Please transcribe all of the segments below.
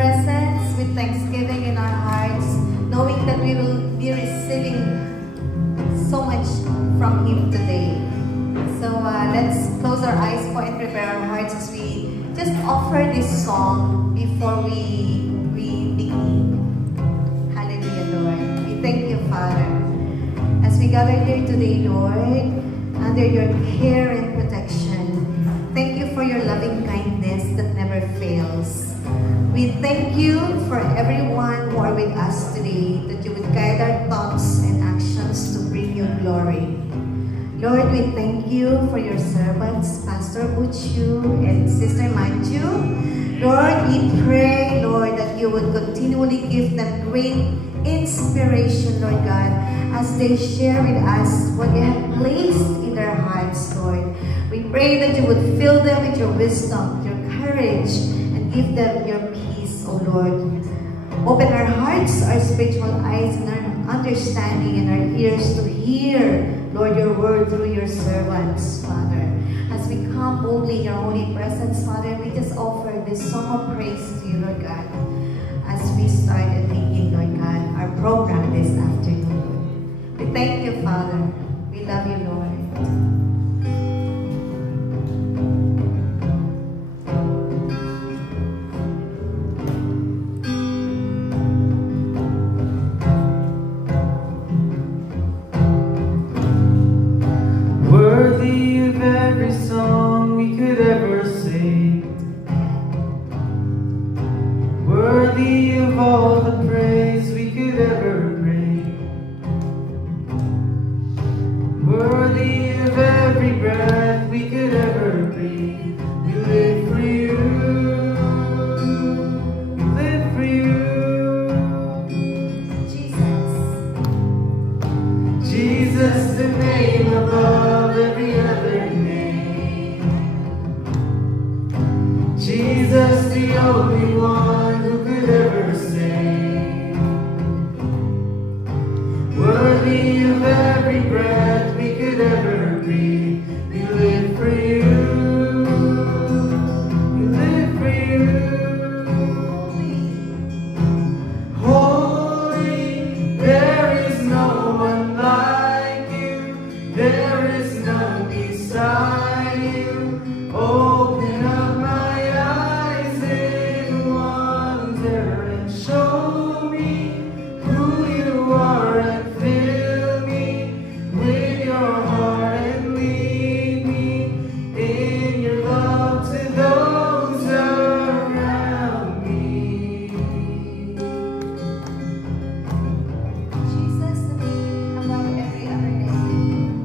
presence with thanksgiving in our hearts, knowing that we will be receiving so much from Him today. So let's close our eyes po and prepare our hearts as we just offer this song before we begin. Hallelujah, Lord. We thank you, Father. As we gather here today, Lord, under your care and protection, thank you for your loving kindness that never fails. We thank you for everyone who are with us today, that you would guide our thoughts and actions to bring you glory. Lord, we thank you for your servants, Pastor Buchu and Sister Manju. Lord, we pray, Lord, that you would continually give them great inspiration, Lord God, as they share with us what you have placed in their hearts, Lord. We pray that you would fill them with your wisdom, your courage, and give them your peace, O Lord. Open our hearts, our spiritual eyes, and our understanding, and our ears to hear, Lord, your word through your servants, Father. As we come boldly in your holy presence, Father, we just offer this song of praise to you, Lord God, as we start and begin, Lord God, our program this afternoon. We thank you, Father. We love you, Lord. Every song we could ever sing, worthy of all the praise we could ever bring, worthy of every breath we could ever breathe. We live for you, we live for you, Jesus. Jesus, the name above every other name. Jesus, the only one who could ever save. Worthy of every breath we could ever breathe. We live for you. We live for you. Holy, there is no one like you. There is none beside you. Open up my eyes in wonder and show me who you are, and fill me with your heart and lead me in your love to those around me. Jesus, the name above every other name.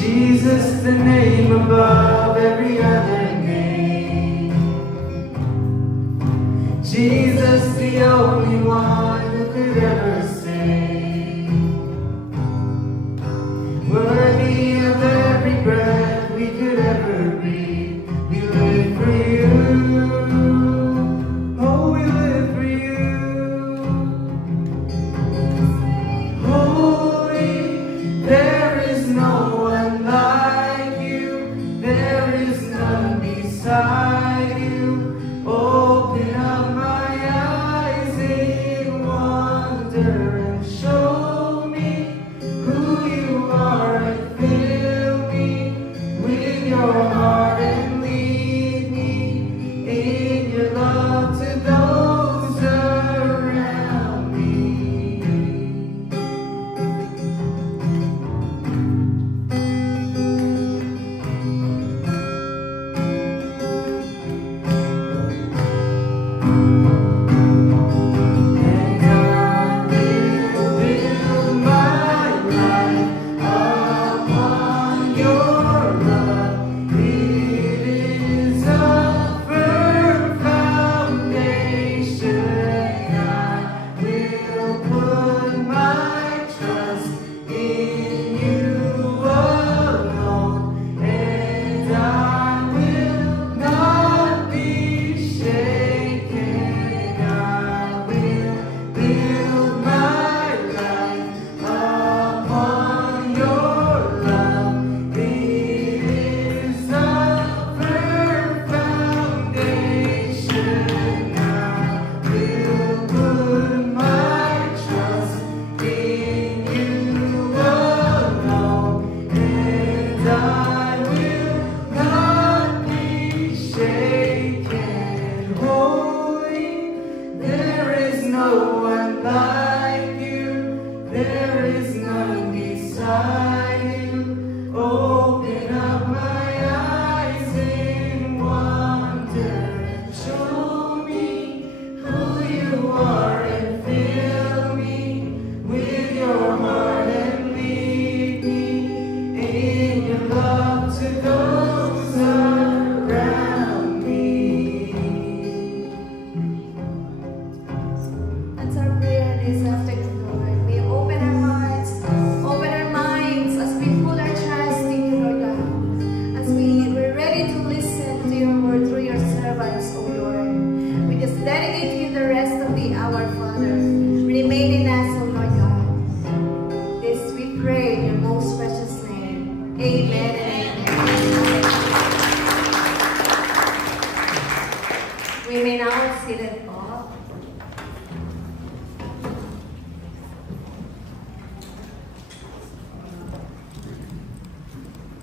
Jesus, the name above every other name. Jesus, the only one who could ever save. Worthy of every breath we could ever breathe. We live for you. Oh, we live for you. Holy, there is no one like you. There is none beside you. Open up my eyes in wonder and show me who you are, and fill me with your heart and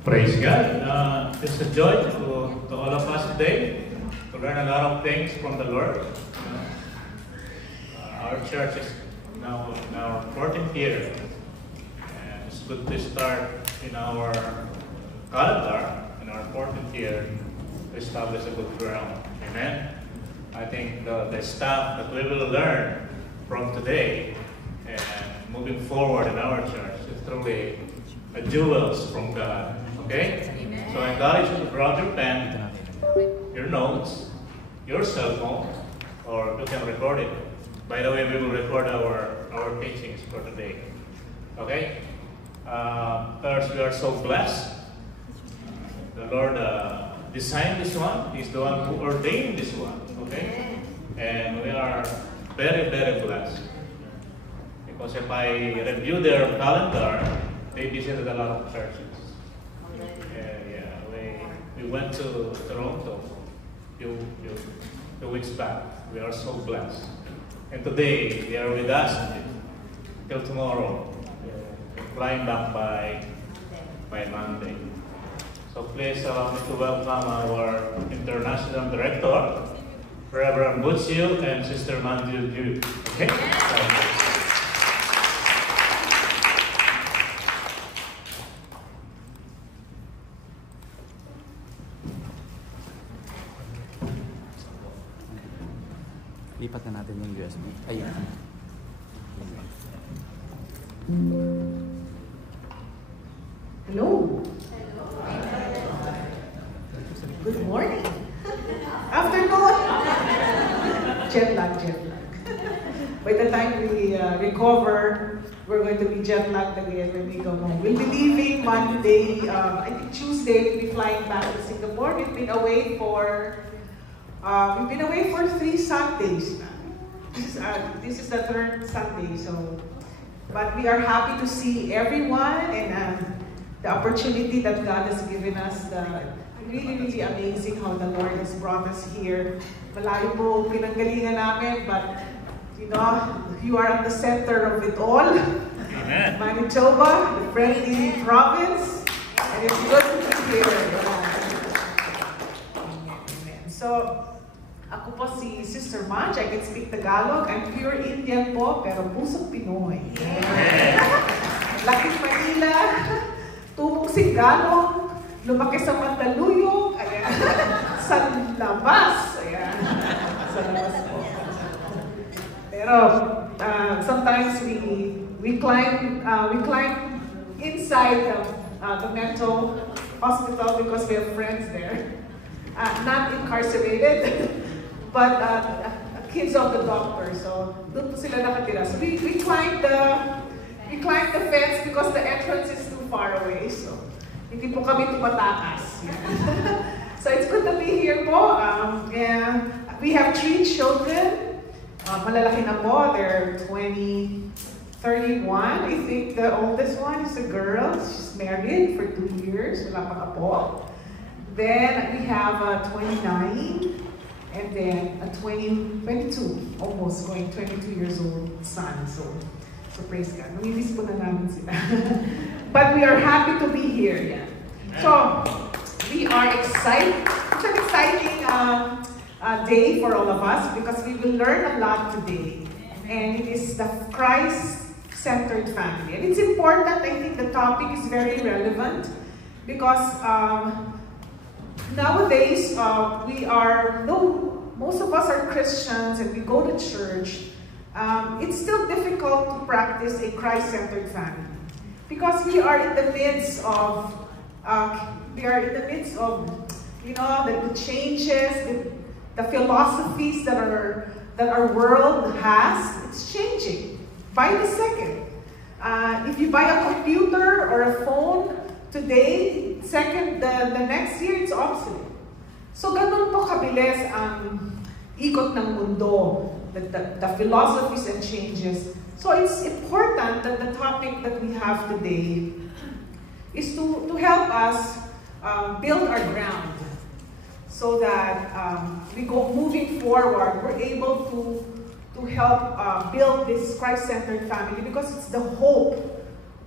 Praise God. It's a joy to all of us today to learn a lot of things from the Lord. Our church is now in our 14th year, and it's good to start in our calendar in our 14th year to establish a good ground. Amen. I think the stuff that we will learn from today and moving forward in our church is truly jewels from God. Okay? Amen. So I encourage you to grab your pen, your notes, your cell phone, or you can record it. By the way, we will record our teachings for today. Okay? First, we are so blessed. The Lord designed this one. He's the one who ordained this one. Okay? And we are very, very blessed. Because if I review their calendar, they visited a lot of churches. We went to Toronto a few weeks back. We are so blessed. And today, they are with us till tomorrow. Flying back by Monday. So please allow me to welcome our International Director, Reverend Butsio and Sister Manju Ju. Okay? Lipat na natin yung USB. Ayan. Hello. Good morning. Afternoon. Jet lag. By the time we recover, we're going to be jet lagged again when we go home. We'll be leaving Monday. I think Tuesday we'll be flying back to Singapore. We've been away for 3 Sundays. This is the 3rd Sunday. But we are happy to see everyone and the opportunity that God has given us. Really amazing how the Lord has brought us here. Malayo po pinanggalingan namin, but you are at the center of it all. Amen. Manitoba, the friendly province, and it's good to be here. Amen. So, ako po si Sister Manj. I can speak Tagalog. I'm pure Indian po, pero pusong Pinoy. Laking Manila, tubong Singgalong, lumaki sa Mandaluyong, ayan. Sa labas, ayan. Sa labas po. Pero sometimes we climb inside the mental hospital because we have friends there. Not incarcerated, but kids of the doctor. So doon po sila nakatira. So we climbed the fence because the entrance is too far away. So hindi po kami tumatakas. So it's good to be here po. And we have 3 children. Malalaki na po. They're 20, 31. I think the oldest one is a girl. She's married for 2 years. Wala pa po. Then we have a 29, and then a 22, almost going 22 years old son. So praise God. Namimiss po na namin sila. But we are happy to be here. Yeah. So we are excited. It's an exciting day for all of us because we will learn a lot today. And it is the Christ-centered family. And it's important. I think the topic is very relevant because nowadays, though most of us are Christians and we go to church, it's still difficult to practice a Christ-centered family because we are in the midst of, the changes, the philosophies that our world has. It's changing by the second. If you buy a computer or a phone today, the next year, it's obsolete. So, ganun po kabilis ang ikot ng mundo, the philosophies and changes. So, it's important that the topic that we have today is to help us build our ground so that moving forward, we're able to help build this Christ-centered family because it's the hope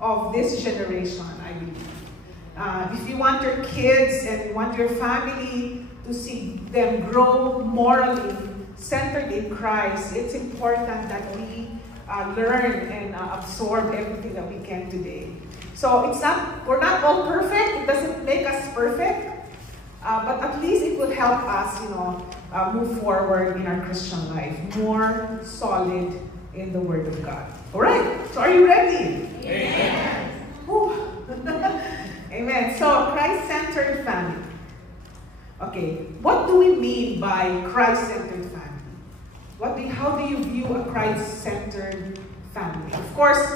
of this generation, I believe. If you want your kids and you want your family to see them grow morally centered in Christ, it's important that we learn and absorb everything that we can today. So we're not all perfect. It doesn't make us perfect, but at least it will help us, move forward in our Christian life, more solid in the Word of God. All right. So are you ready? Amen. Amen. So Christ-centered family. Okay. What do we mean by Christ-centered family? How do you view a Christ-centered family? Of course,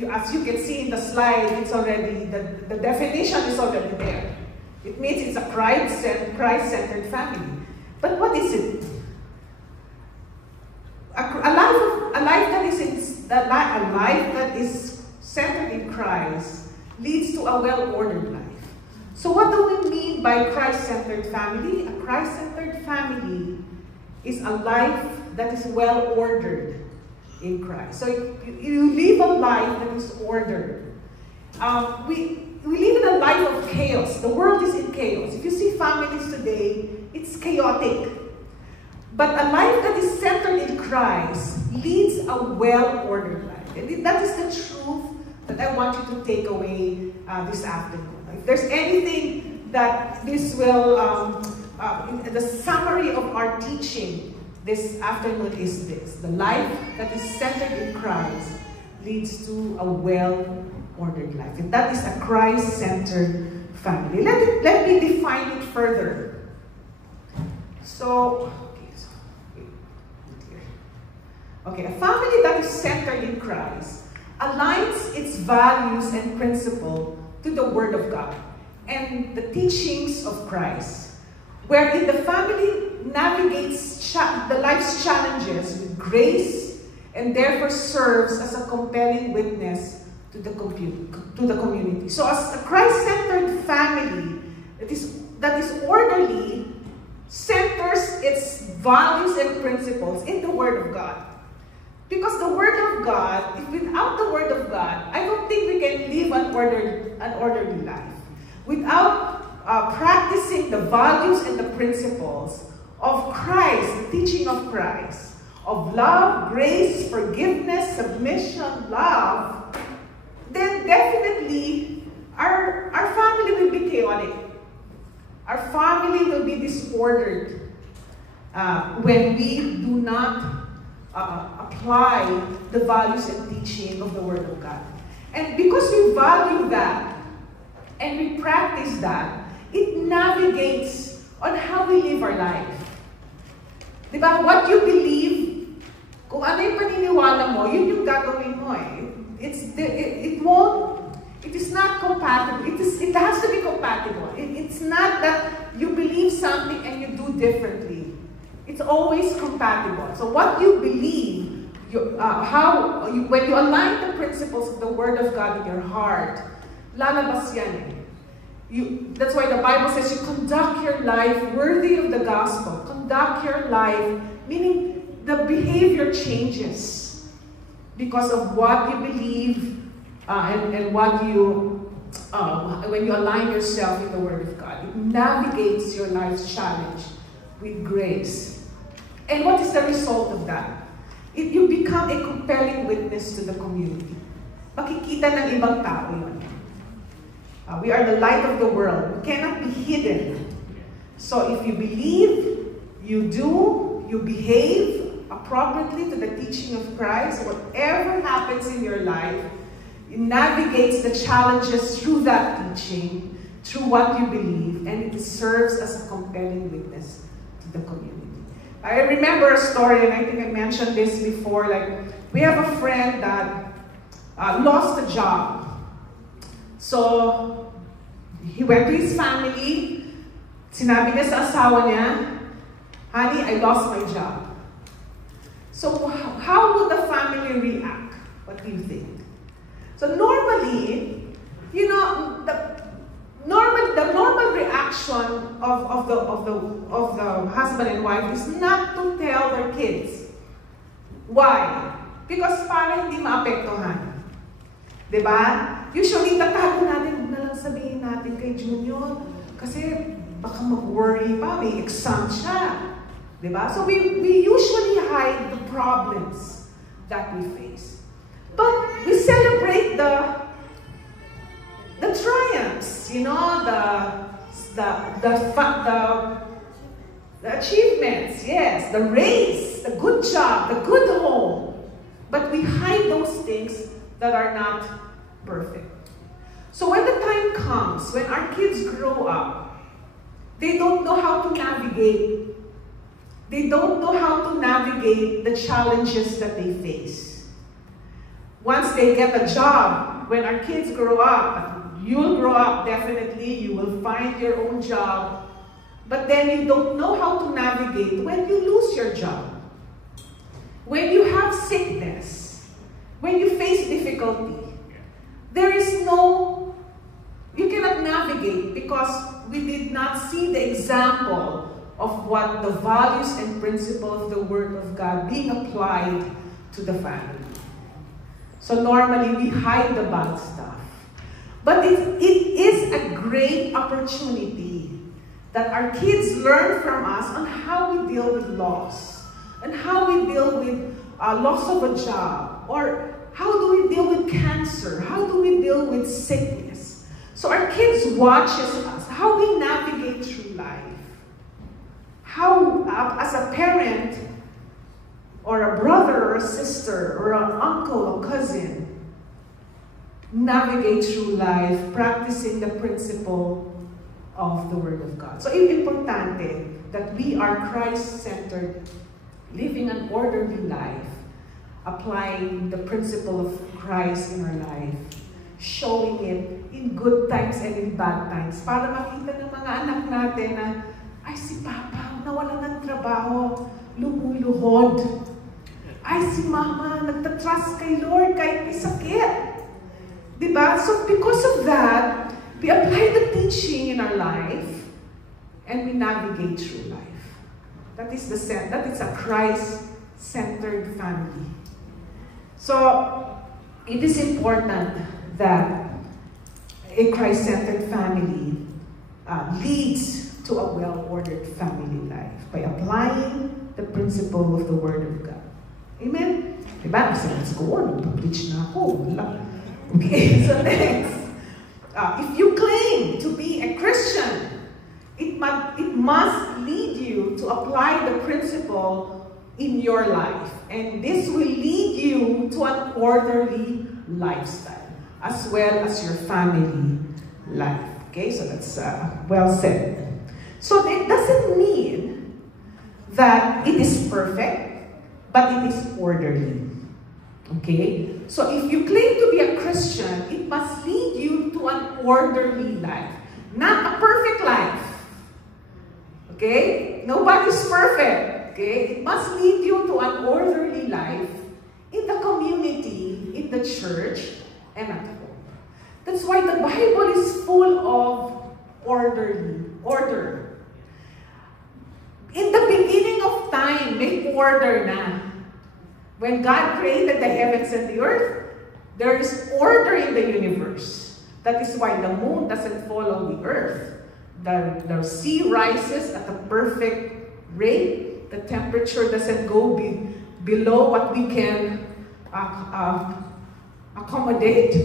as you can see in the slide, it's already, the definition is already there. It means it's a Christ-centered family. But what is it? A life that is centered in Christ leads to a well-ordered life. So what do we mean by Christ-centered family? A Christ-centered family is a life that is well-ordered in Christ. So you live a life that is ordered. We live in a life of chaos. The world is in chaos. If you see families today, it's chaotic. But a life that is centered in Christ leads a well-ordered life. And that is the truth that I want you to take away this afternoon. If there's anything that this will, the summary of our teaching this afternoon is this: the life that is centered in Christ leads to a well-ordered life. And that is a Christ-centered family. Let me define it further. Okay, a family that is centered in Christ aligns its values and principles to the Word of God and the teachings of Christ, wherein the family navigates the life's challenges with grace and therefore serves as a compelling witness to the community. So as a Christ-centered family that is orderly, centers its values and principles in the Word of God. Because the Word of God, without the Word of God, I don't think we can live an orderly life. Without practicing the values and the principles of Christ, the teaching of Christ, of love, grace, forgiveness, submission, love, then definitely our family will be chaotic. Our family will be disordered when we do not apply the values and teaching of the Word of God. And because we value that and we practice that, it navigates on how we live our life. Diba? What you believe, kung ano yung paniniwala mo, yun yung gagawin mo eh. It is not compatible. It has to be compatible. It's not that you believe something and you do differently. It's always compatible. So what you believe, when you align the principles of the Word of God in your heart, lalabas yan eh. That's why the Bible says you conduct your life worthy of the gospel. Conduct your life, meaning the behavior changes because of what you believe and what you, when you align yourself with the Word of God. It navigates your life's challenge with grace. And what is the result of that? You become a compelling witness to the community. Makikita ng ibang tao yun. We are the light of the world. We cannot be hidden. So if you believe, you do, you behave appropriately to the teaching of Christ, whatever happens in your life, it navigates the challenges through that teaching, through what you believe, and it serves as a compelling witness to the community. I remember a story, and I think I mentioned this before, like, we have a friend that lost a job. So, he went to his family, sinabi niya sa asawa niya, "Honey, I lost my job." So, how would the family react? What do you think? So, normally, the normal reaction of the husband and wife is not to tell their kids. Why? Because para hindi maapektuhan. Diba? Usually, tatago natin, huwag na lang sabihin natin kay Junior. Kasi baka mag-worry pa, may exam siya. Diba? So we usually hide the problems that we face. But we celebrate the triumphs, you know, the achievements, yes, the race, the good job, the good home. But we hide those things that are not perfect. So when the time comes, when our kids grow up, they don't know how to navigate. They don't know how to navigate the challenges that they face. Once they get a job, when our kids grow up, you'll grow up definitely, you will find your own job, but then you don't know how to navigate when you lose your job. When you have sickness, when you face difficulty, there is no, you cannot navigate because we did not see the example of what the values and principles of the Word of God being applied to the family. So normally we hide the bad stuff. But it is a great opportunity that our kids learn from us on how we deal with loss, and how we deal with loss of a job, or how do we deal with cancer, how do we deal with sickness. So our kids watches us, how we navigate through life. How, as a parent, or a brother, or a sister, or an uncle, or cousin, navigate through life, practicing the principle of the Word of God. So, it's importante that we are Christ-centered, living an orderly life, applying the principle of Christ in our life, showing it in good times and in bad times, para makita ng mga anak natin na, ay, si Papa, nawala ng trabaho, lumuluhod. Ay, si Mama, nagtatrust kay Lord kahit may sakit. Diba? So, because of that, we apply the teaching in our life, and we navigate through life. That is a Christ-centered family. So, it is important that a Christ-centered family leads to a well-ordered family life by applying the principle of the Word of God. Amen? Diba? So, let's go on. Publish na ako. Wala. Okay, so next. If you claim to be a Christian, it must lead you to apply the principle in your life. And this will lead you to an orderly lifestyle, as well as your family life. Okay, so that's well said. So it doesn't mean that it is perfect, but it is orderly. Okay? So if you claim to be a Christian, it must lead you to an orderly life, not a perfect life. Okay? Nobody's perfect. Okay? It must lead you to an orderly life in the community, in the church, and at home. That's why the Bible is full of order. In the beginning of time, may order na. When God created the heavens and the earth, there is order in the universe. That is why the moon doesn't follow the earth. The sea rises at a perfect rate. The temperature doesn't go below what we can accommodate.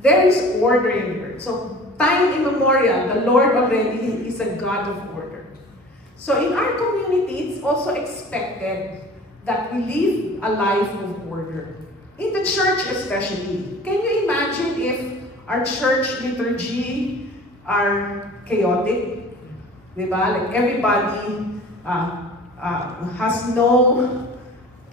There is order in the earth. So, time immemorial, the Lord already is a God of order. So, in our community, it's also expected that we live a life of order. In the church especially. Can you imagine if our church liturgy are chaotic? Diba? Like everybody has no,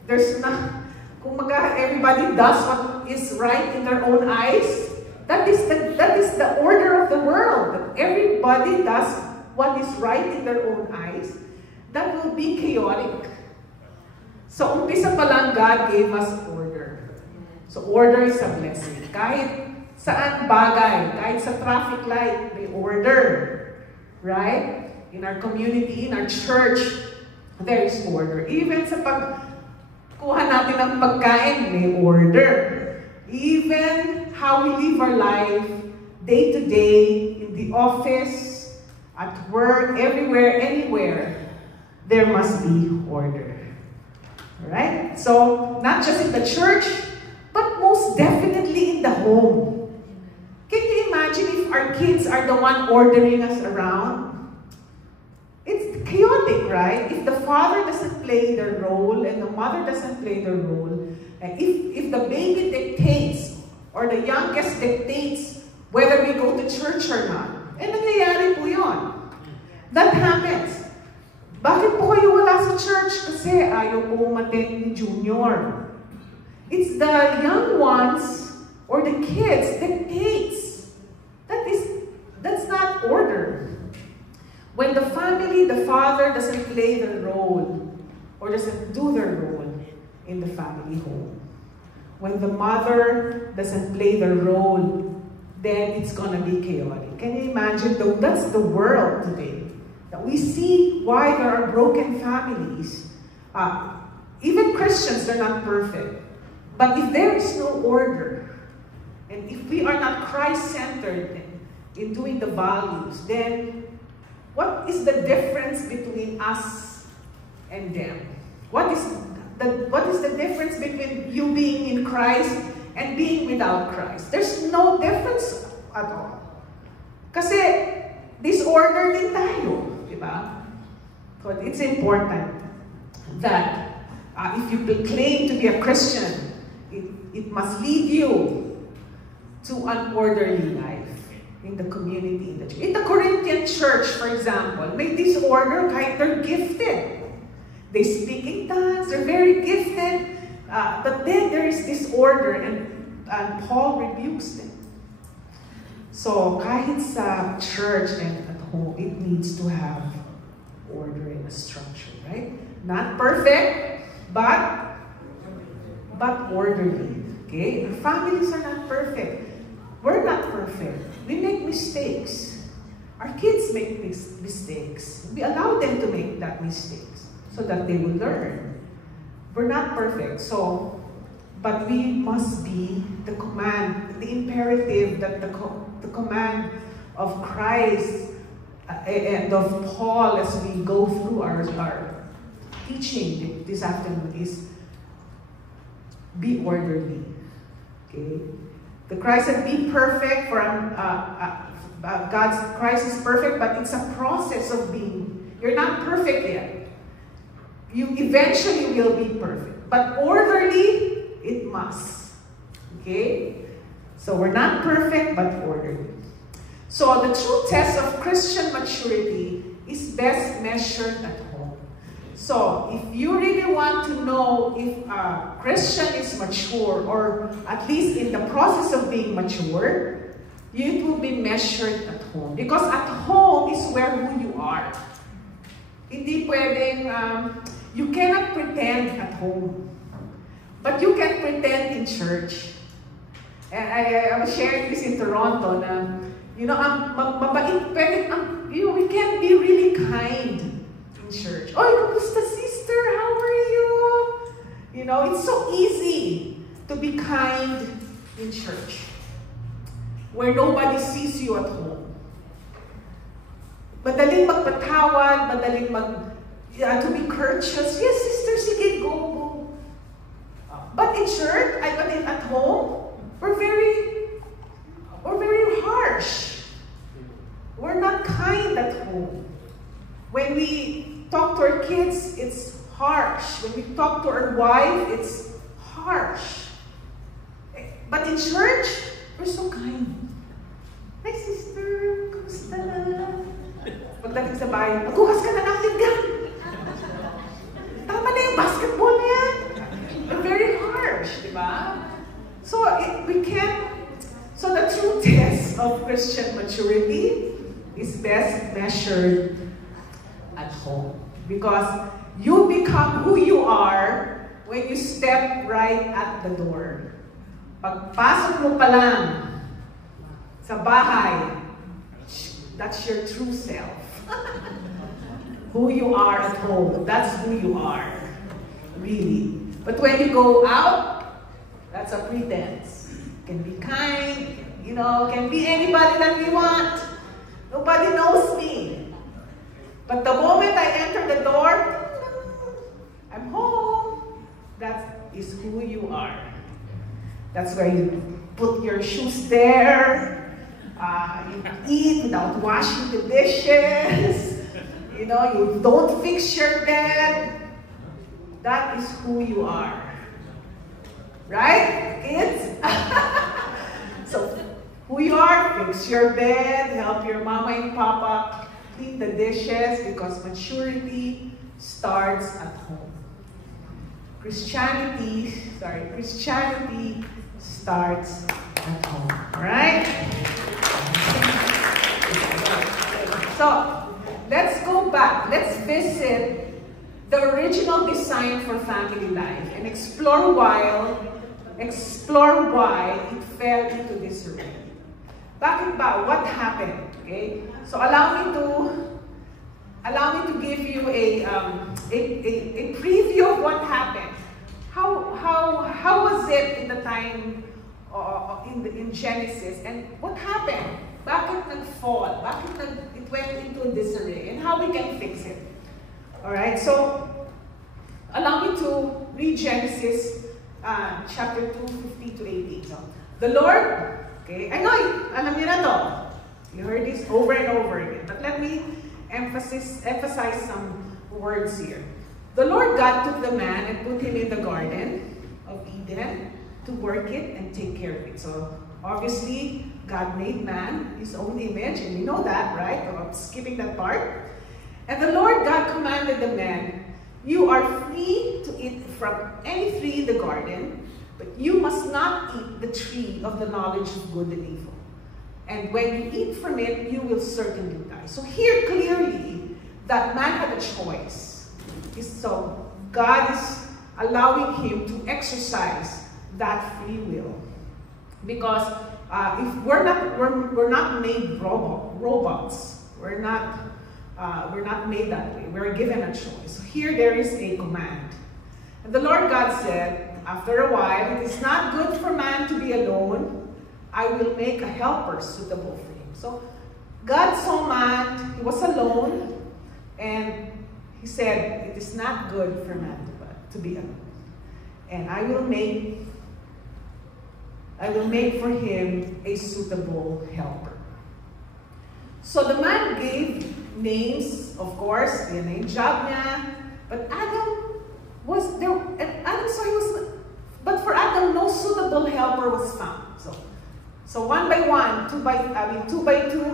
there's not, kumaga everybody does what is right in their own eyes. That is the order of the world. That everybody does what is right in their own eyes. That will be chaotic. So, umpisa pa lang, God gave us order. So, order is a blessing. Kahit saan bagay, kahit sa traffic light, may order. Right? In our community, in our church, there is order. Even sa pagkuha natin ng pagkain, may order. Even how we live our life, day to day, in the office, at work, everywhere, anywhere, there must be order. Alright? So, not just in the church, but most definitely in the home. Can you imagine if our kids are the one ordering us around? It's chaotic, right? If the father doesn't play the role and the mother doesn't play the role, and if the baby dictates or the youngest dictates whether we go to church or not, nangyayari po yun. That happens. Bakit po kayo wala sa church? Kasi ayaw po umattend ni Junior. It's the young ones or the kids dictates. That's not order. When the family, the father doesn't play the role or doesn't do their role in the family home. When the mother doesn't play the role, then it's gonna be chaotic. Can you imagine? That's the world today. That we see why there are broken families. Even Christians, they're not perfect. But if there is no order, and if we are not Christ-centered in doing the values, then what is the difference between us and them? What is the difference between you being in Christ and being without Christ? There's no difference at all. Kasi disorder din tayo, di ba? So it's important that if you claim to be a Christian, it must lead you to an orderly life in the community, in the church. In the Corinthian church, for example, may disorder kahit they're gifted. They speak in tongues, they're very gifted, but then there is disorder, and Paul rebukes them. So, kahit sa church and at home, it needs to have order and a structure, right? Not perfect, but orderly. Okay? Our families are not perfect. We're not perfect. We make mistakes. Our kids make mistakes. We allow them to make that mistakes so that they will learn. We're not perfect, but we must be the command, the imperative that the command of Christ and of Paul as we go through our teaching this afternoon is be orderly. Okay? The Christ said, be perfect, for Christ is perfect, but it's a process of being. You're not perfect yet. You eventually will be perfect. But orderly, it must. Okay? So we're not perfect, but orderly. So the true test of Christian maturity is best measured at home. So if you really want to know if a Christian is mature, or at least in the process of being mature, it will be measured at home. Because at home is where who you are. Hindi pwedeng, you cannot pretend at home. But you can pretend in church. And I was sharing this in Toronto na, we can be really kind in church. Oy, kamusta sister? How are you? It's so easy to be kind in church, where nobody sees you at home. Madaling magpatawad, madaling to be courteous. Yes, sister, sige, go. But in church, at home, we're very harsh. We're not kind at home. When we talk to our kids, it's harsh. When we talk to our wife, it's harsh. But in church, we're so kind. Hi, sister. Kamusta na? Pagdating sa bahay, maghugas ka na ng pinggan. Tama na yung basketball na yan. We're very harsh, di ba? So the true test of Christian maturity is best measured at home. Because you become who you are when you step right at the door. Pagpasok mo pa lang sa bahay, that's your true self. Who you are at home, that's who you are, really. But when you go out, that's a pretense. can be kind, you know, can be anybody that we want. Nobody knows me. But the moment I enter the door, I'm home. That is who you are. That's where you put your shoes there. You eat without washing the dishes. You know, you don't fix your bed. That is who you are. Right, kids? So, who you are, fix your bed, help your mama and papa clean the dishes, because maturity starts at home. Christianity starts at home. Alright? So, let's go back. Let's visit the original design for family life and explore why it fell into disarray. Bakit ba? What happened? Okay? So allow me to give you a preview of what happened. How was it in the time in Genesis, and what happened? Bakit nag-fall? Bakit it went into disarray, and how we can fix it? All right. So allow me to read Genesis chapter 2, 15 to 18. So the Lord. Okay, I know, alam niyo na to. You heard this over and over again. But let me emphasize some words here. The Lord God took the man and put him in the garden of Eden to work it and take care of it. So, obviously, God made man his own image, and we know that, right? I'm skipping that part. And the Lord God commanded the man, "You are free to eat from any tree in the garden, but you must not eat the tree of the knowledge of good and evil. And when you eat from it, you will certainly die." So here clearly that man had a choice. So God is allowing him to exercise that free will. Because if we're not made robots. We're not made that way. We're given a choice. So here there is a command. And the Lord God said, after a while, "It is not good for man to be alone. I will make a helper suitable for him." So God saw man, he was alone, and he said, "It is not good for man to be alone. And I will make for him a suitable helper." So the man gave names, of course, yung name job niya, but Adam was there, and Adam saw he was, but for Adam, no suitable helper was found. So one by one, two by two,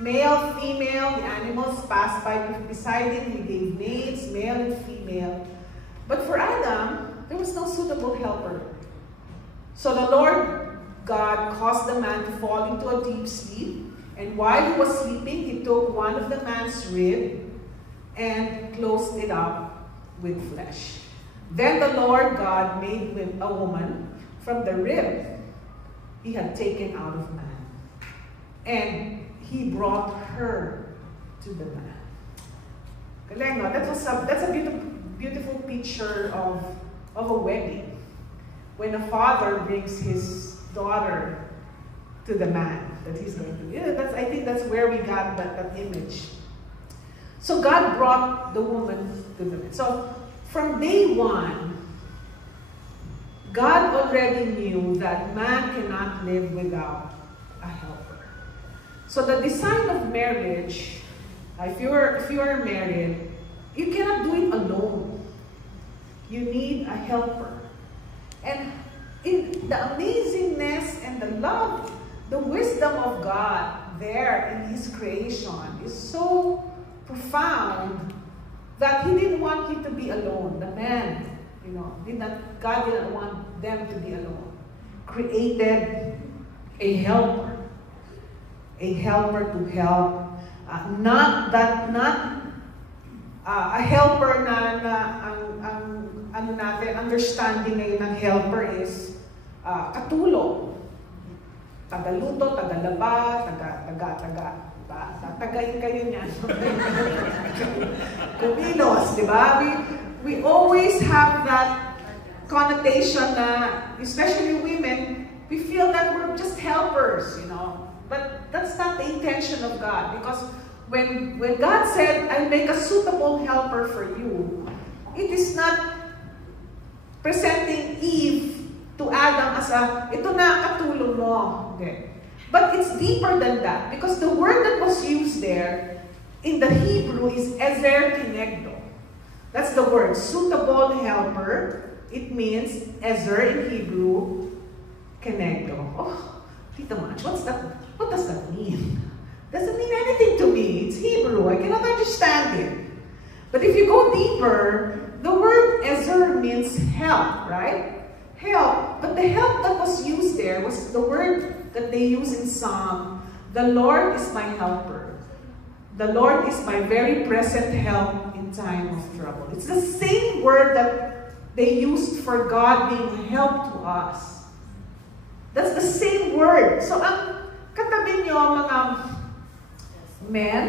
male, female, the animals passed by beside him. He gave names, male and female. But for Adam, there was no suitable helper. So the Lord God caused the man to fall into a deep sleep. And while he was sleeping, he took one of the man's rib and closed it up with flesh. Then the Lord God made a woman from the rib he had taken out of man, and he brought her to the man. Galing, no? That's a beautiful picture of a wedding, when a father brings his daughter to the man that he's going to. Yeah, I think that's where we got that image. So God brought the woman to the man. So from day one, God already knew that man cannot live without a helper. So the design of marriage, if you are married, you cannot do it alone. You need a helper. And in the amazingness and the love, the wisdom of God there in His creation is so profound that He didn't want you to be alone. The man, God didn't want them to be alone. Created a helper to help. Not a helper ang understanding ngayon ng helper is katulong. Tagaluto, tagalaba, tatagayin kayo niyan. Kumilos, di ba? We always have that connotation na, especially women, we feel that we're just helpers, you know. But that's not the intention of God, because when God said, I'll make a suitable helper for you, it is not presenting Eve to Adam as ito na, katulong mo. Okay. But it's deeper than that, because the word that was used there in the Hebrew is ezer kinegdo. That's the word, suitable helper. It means ezer in Hebrew, kinegdo. Oh, Tita Mach, what's that? What does that mean? Doesn't mean anything to me. It's Hebrew. I cannot understand it. But if you go deeper, the word ezer means help, right? Help. But the help that was used there was the word that they use in Psalm. The Lord is my helper. The Lord is my very present help in time of trouble. It's the same word that they used for God being help to us. That's the same word. So ang katabi nyo, mga men,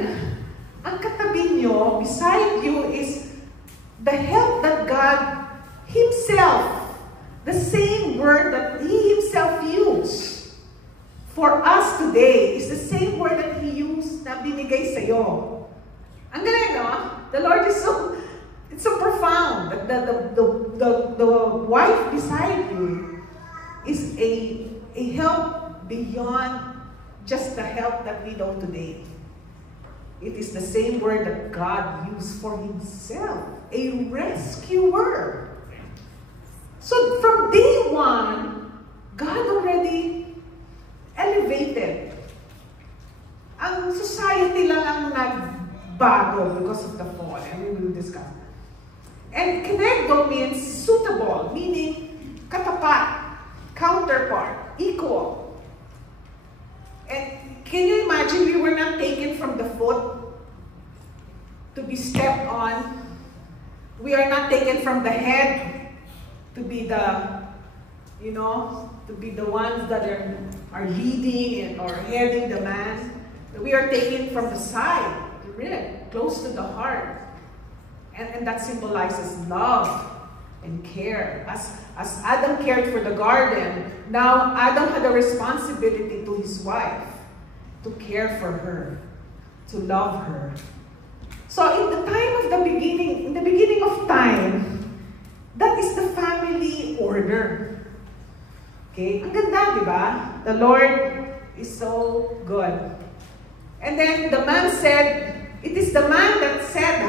ang katabi nyo, beside you is the help that God Himself, the same word that He Himself used for us today, is the same word that He used na binigay sa'yo. Ang galing, no? The Lord is it's so profound. The wife beside you is a help beyond just the help that we know today. It is the same word that God used for Himself, a rescuer. So from day one, God already elevated. Ang society lang ang nagbago because of the fall, and we will discuss. And kinegdo means suitable, meaning katapat, counterpart, equal. And can you imagine, we were not taken from the foot to be stepped on. We are not taken from the head to be the, to be the ones that are leading or heading the man. We are taken from the side, the rib, close to the heart. And that symbolizes love and care. As Adam cared for the garden, now Adam had a responsibility to his wife to care for her, to love her. So in the beginning of time, that is the family order. Okay? Ang ganda, di ba? The Lord is so good. And then the man said, it is the man that said,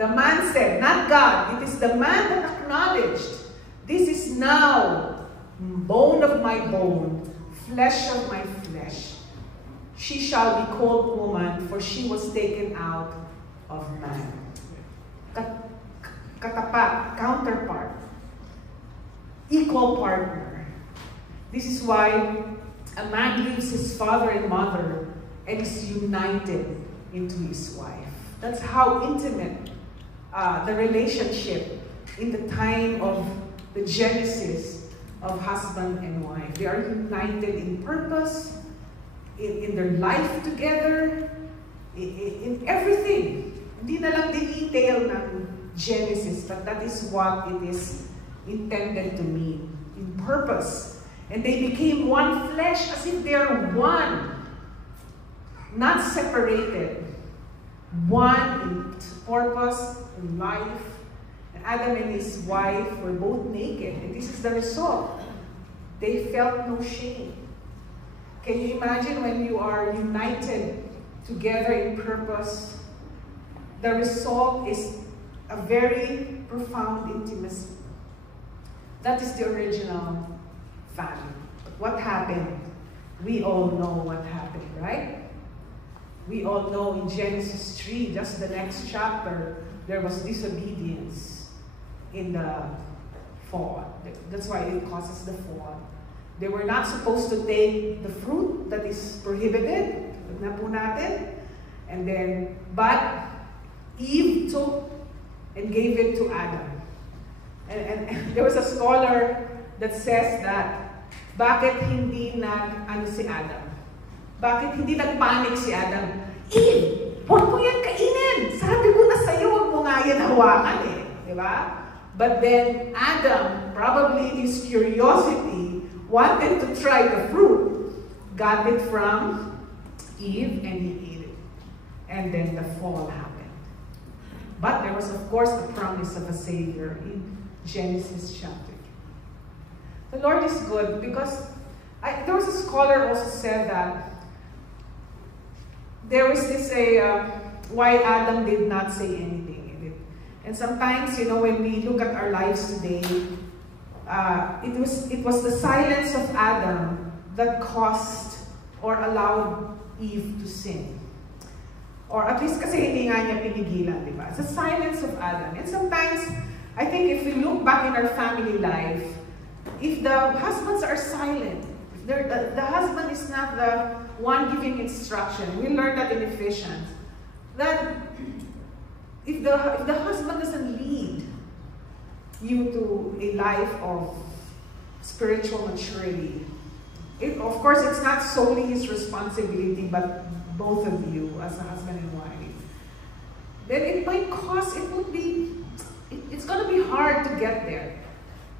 the man said, not God. It is the man that acknowledged, this is now bone of my bone, flesh of my flesh. She shall be called woman, for she was taken out of man. Katapat, counterpart, equal partner. This is why a man leaves his father and mother and is united into his wife. That's how intimate the relationship in the time of the Genesis of husband and wife. They are united in purpose, in their life together, in everything. Hindi na lang detail ng Genesis, but that is what it is intended to mean, in purpose. And they became one flesh, as if they are one, not separated. One in purpose, in life. And Adam and his wife were both naked, and this is the result. They felt no shame. Can you imagine when you are united together in purpose? The result is a very profound intimacy. That is the original family. But what happened? We all know what happened, right? We all know in Genesis 3, just the next chapter, there was disobedience in the fall. That's why it causes the fall. They were not supposed to take the fruit that is prohibited. And then, but Eve took and gave it to Adam. And there was a scholar that says that, bakit hindi si Adam? Bakit hindi nagpanik si Adam? Eve, huwag mo yan kainin! Sabi ko na sa'yo, huwag mo nga yan hawakan eh. Diba? But then Adam, probably his curiosity, wanted to try the fruit, got it from Eve, and he ate it. And then the fall happened. But there was, of course, the promise of a Savior in Genesis chapter 3. The Lord is good because there was a scholar also said that there was this why Adam did not say anything in it. And sometimes, you know, when we look at our lives today, it was the silence of Adam that caused or allowed Eve to sin. Or at least kasi hindi nga niya pinigilan, di ba? It's the silence of Adam. And sometimes, I think if we look back in our family life, if the husbands are silent, if the husband is not the one giving instruction, we learned that in Ephesians, that if the husband doesn't lead you to a life of spiritual maturity, of course, it's not solely his responsibility, but both of you as a husband and wife, then it might cause, it's going to be hard to get there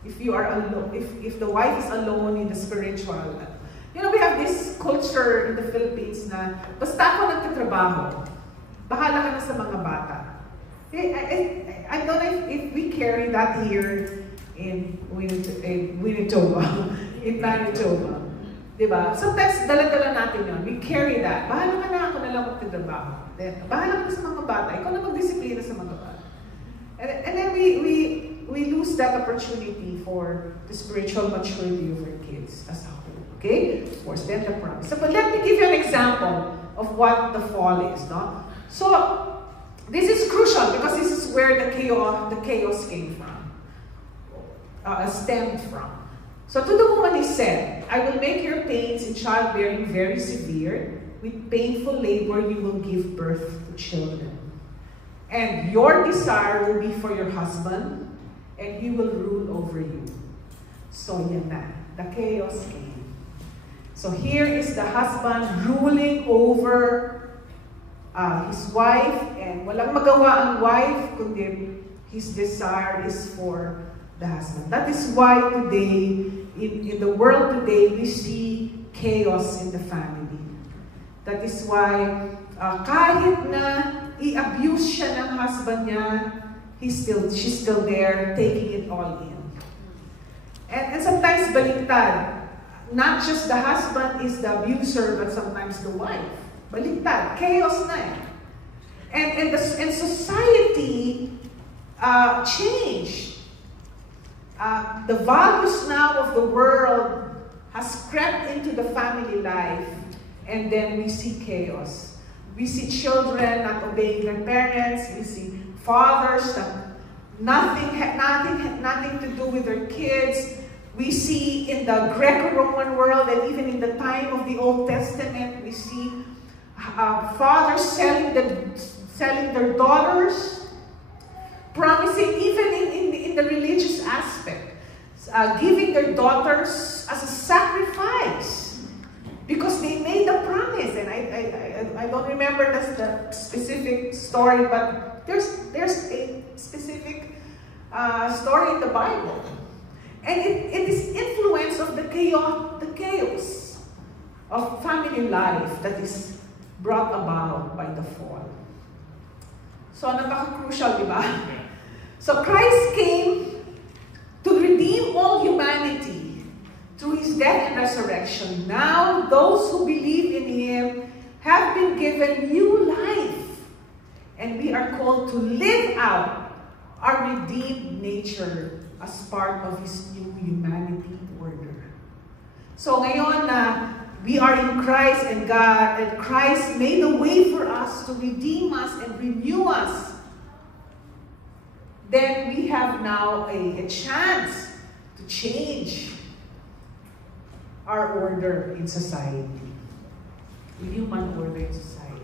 if you are alone, if the wife is alone in the spiritual. You know, we have this culture in the Philippines na, basta ako nagtatrabaho, bahala ka na sa mga bata. I don't know if we carry that here in Manitoba, Diba? Sometimes, dala-dala natin yun. We carry that. Bahala ka na, ako na lang magtatrabaho. Bahala ka sa mga bata. Ikaw na magdisiplina sa mga bata. And then we lose that opportunity for the spiritual maturity of our kids as a whole. Okay? Of course, then the promise. So, but let me give you an example of what the fall is. No? So, this is crucial because this is where the chaos came from. Stemmed from. So to the woman he said, I will make your pains in childbearing very severe. With painful labor you will give birth to children. And your desire will be for your husband, and he will rule over you. So yan na, the chaos came. So here is the husband ruling over his wife, and walang magawa ang wife, kundi his desire is for the husband. That is why today, in the world today, we see chaos in the family. That is why kahit na i-abuse siya ng husband niya, she's still there, taking it all in. And sometimes baliktad. Not just the husband is the abuser, but sometimes the wife. Baliktad. Chaos na eh. And society changed. The values now of the world has crept into the family life, and then we see chaos. We see children not obeying their parents. We see fathers that nothing to do with their kids. We see in the Greco-Roman world, and even in the time of the Old Testament, we see fathers selling their daughters, promising even in the religious aspect, giving their daughters as a sacrifice because they made the promise. And I don't remember the specific story, but there's a specific story in the Bible, and it is influence of the chaos of family life that is brought about by the fall. So, napaka-crucial, di ba? So, Christ came to redeem all humanity through His death and resurrection. Now, those who believe in Him have been given new life. And we are called to live out our redeemed nature as part of His new humanity order. So, ngayon na we are in Christ, and Christ made a way for us to redeem us and renew us. Then we have now a chance to change our order in society, the human order in society.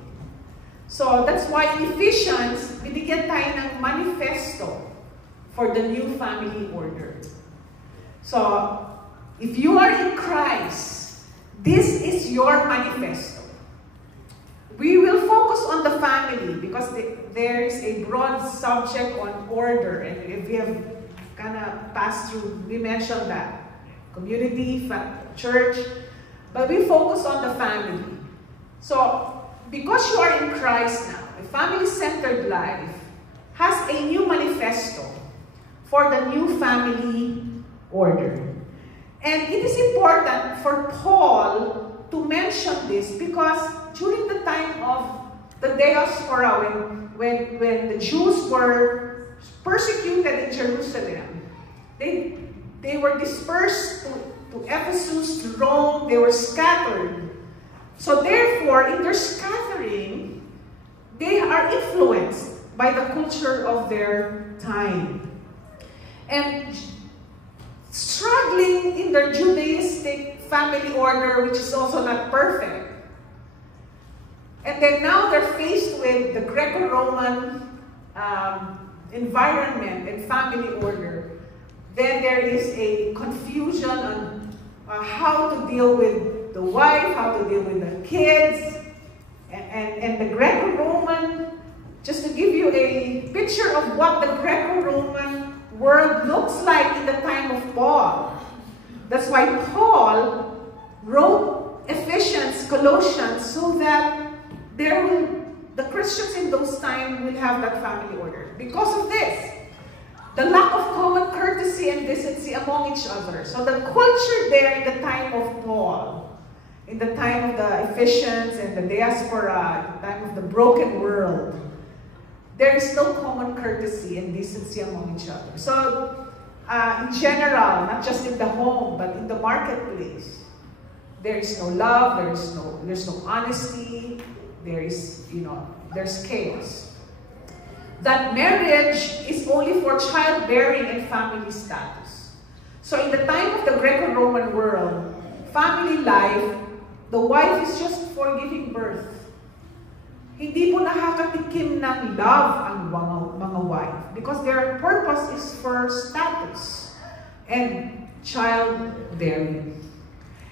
So that's why in Ephesians, binigyan tayo ng manifesto for the new family order. So if you are in Christ, this is your manifesto. We will focus on the family because there is a broad subject on order, and we have kind of passed through, we mentioned that. community, church, but we focus on the family. So, because you are in Christ now, a family-centered life has a new manifesto for the new family order. And it is important for Paul to mention this because during the time of the diaspora, when the Jews were persecuted in Jerusalem, they were dispersed to Ephesus, to Rome, they were scattered. So therefore, in their scattering, they are influenced by the culture of their time. And struggling in their Judaistic family order, which is also not perfect. And then now they're faced with the Greco-Roman environment and family order. Then there is a confusion on how to deal with the wife, how to deal with the kids, and the Greco-Roman, just to give you a picture of what the Greco-Roman world looks like in the time of Paul. That's why Paul wrote Ephesians, Colossians, so that the Christians in those times will have that family order. Because of this, the lack of common courtesy and decency among each other. So the culture there in the time of Paul, in the time of the Ephesians and the diaspora, the time of the broken world, there is no common courtesy and decency among each other. So, in general, not just in the home, but in the marketplace, there is no love, there's no honesty, there's chaos. That marriage is only for childbearing and family status. So in the time of the Greco-Roman world, family life, the wife is just for giving birth. Hindi po nakakatikim ng love ang mga wife because their purpose is for status and childbearing.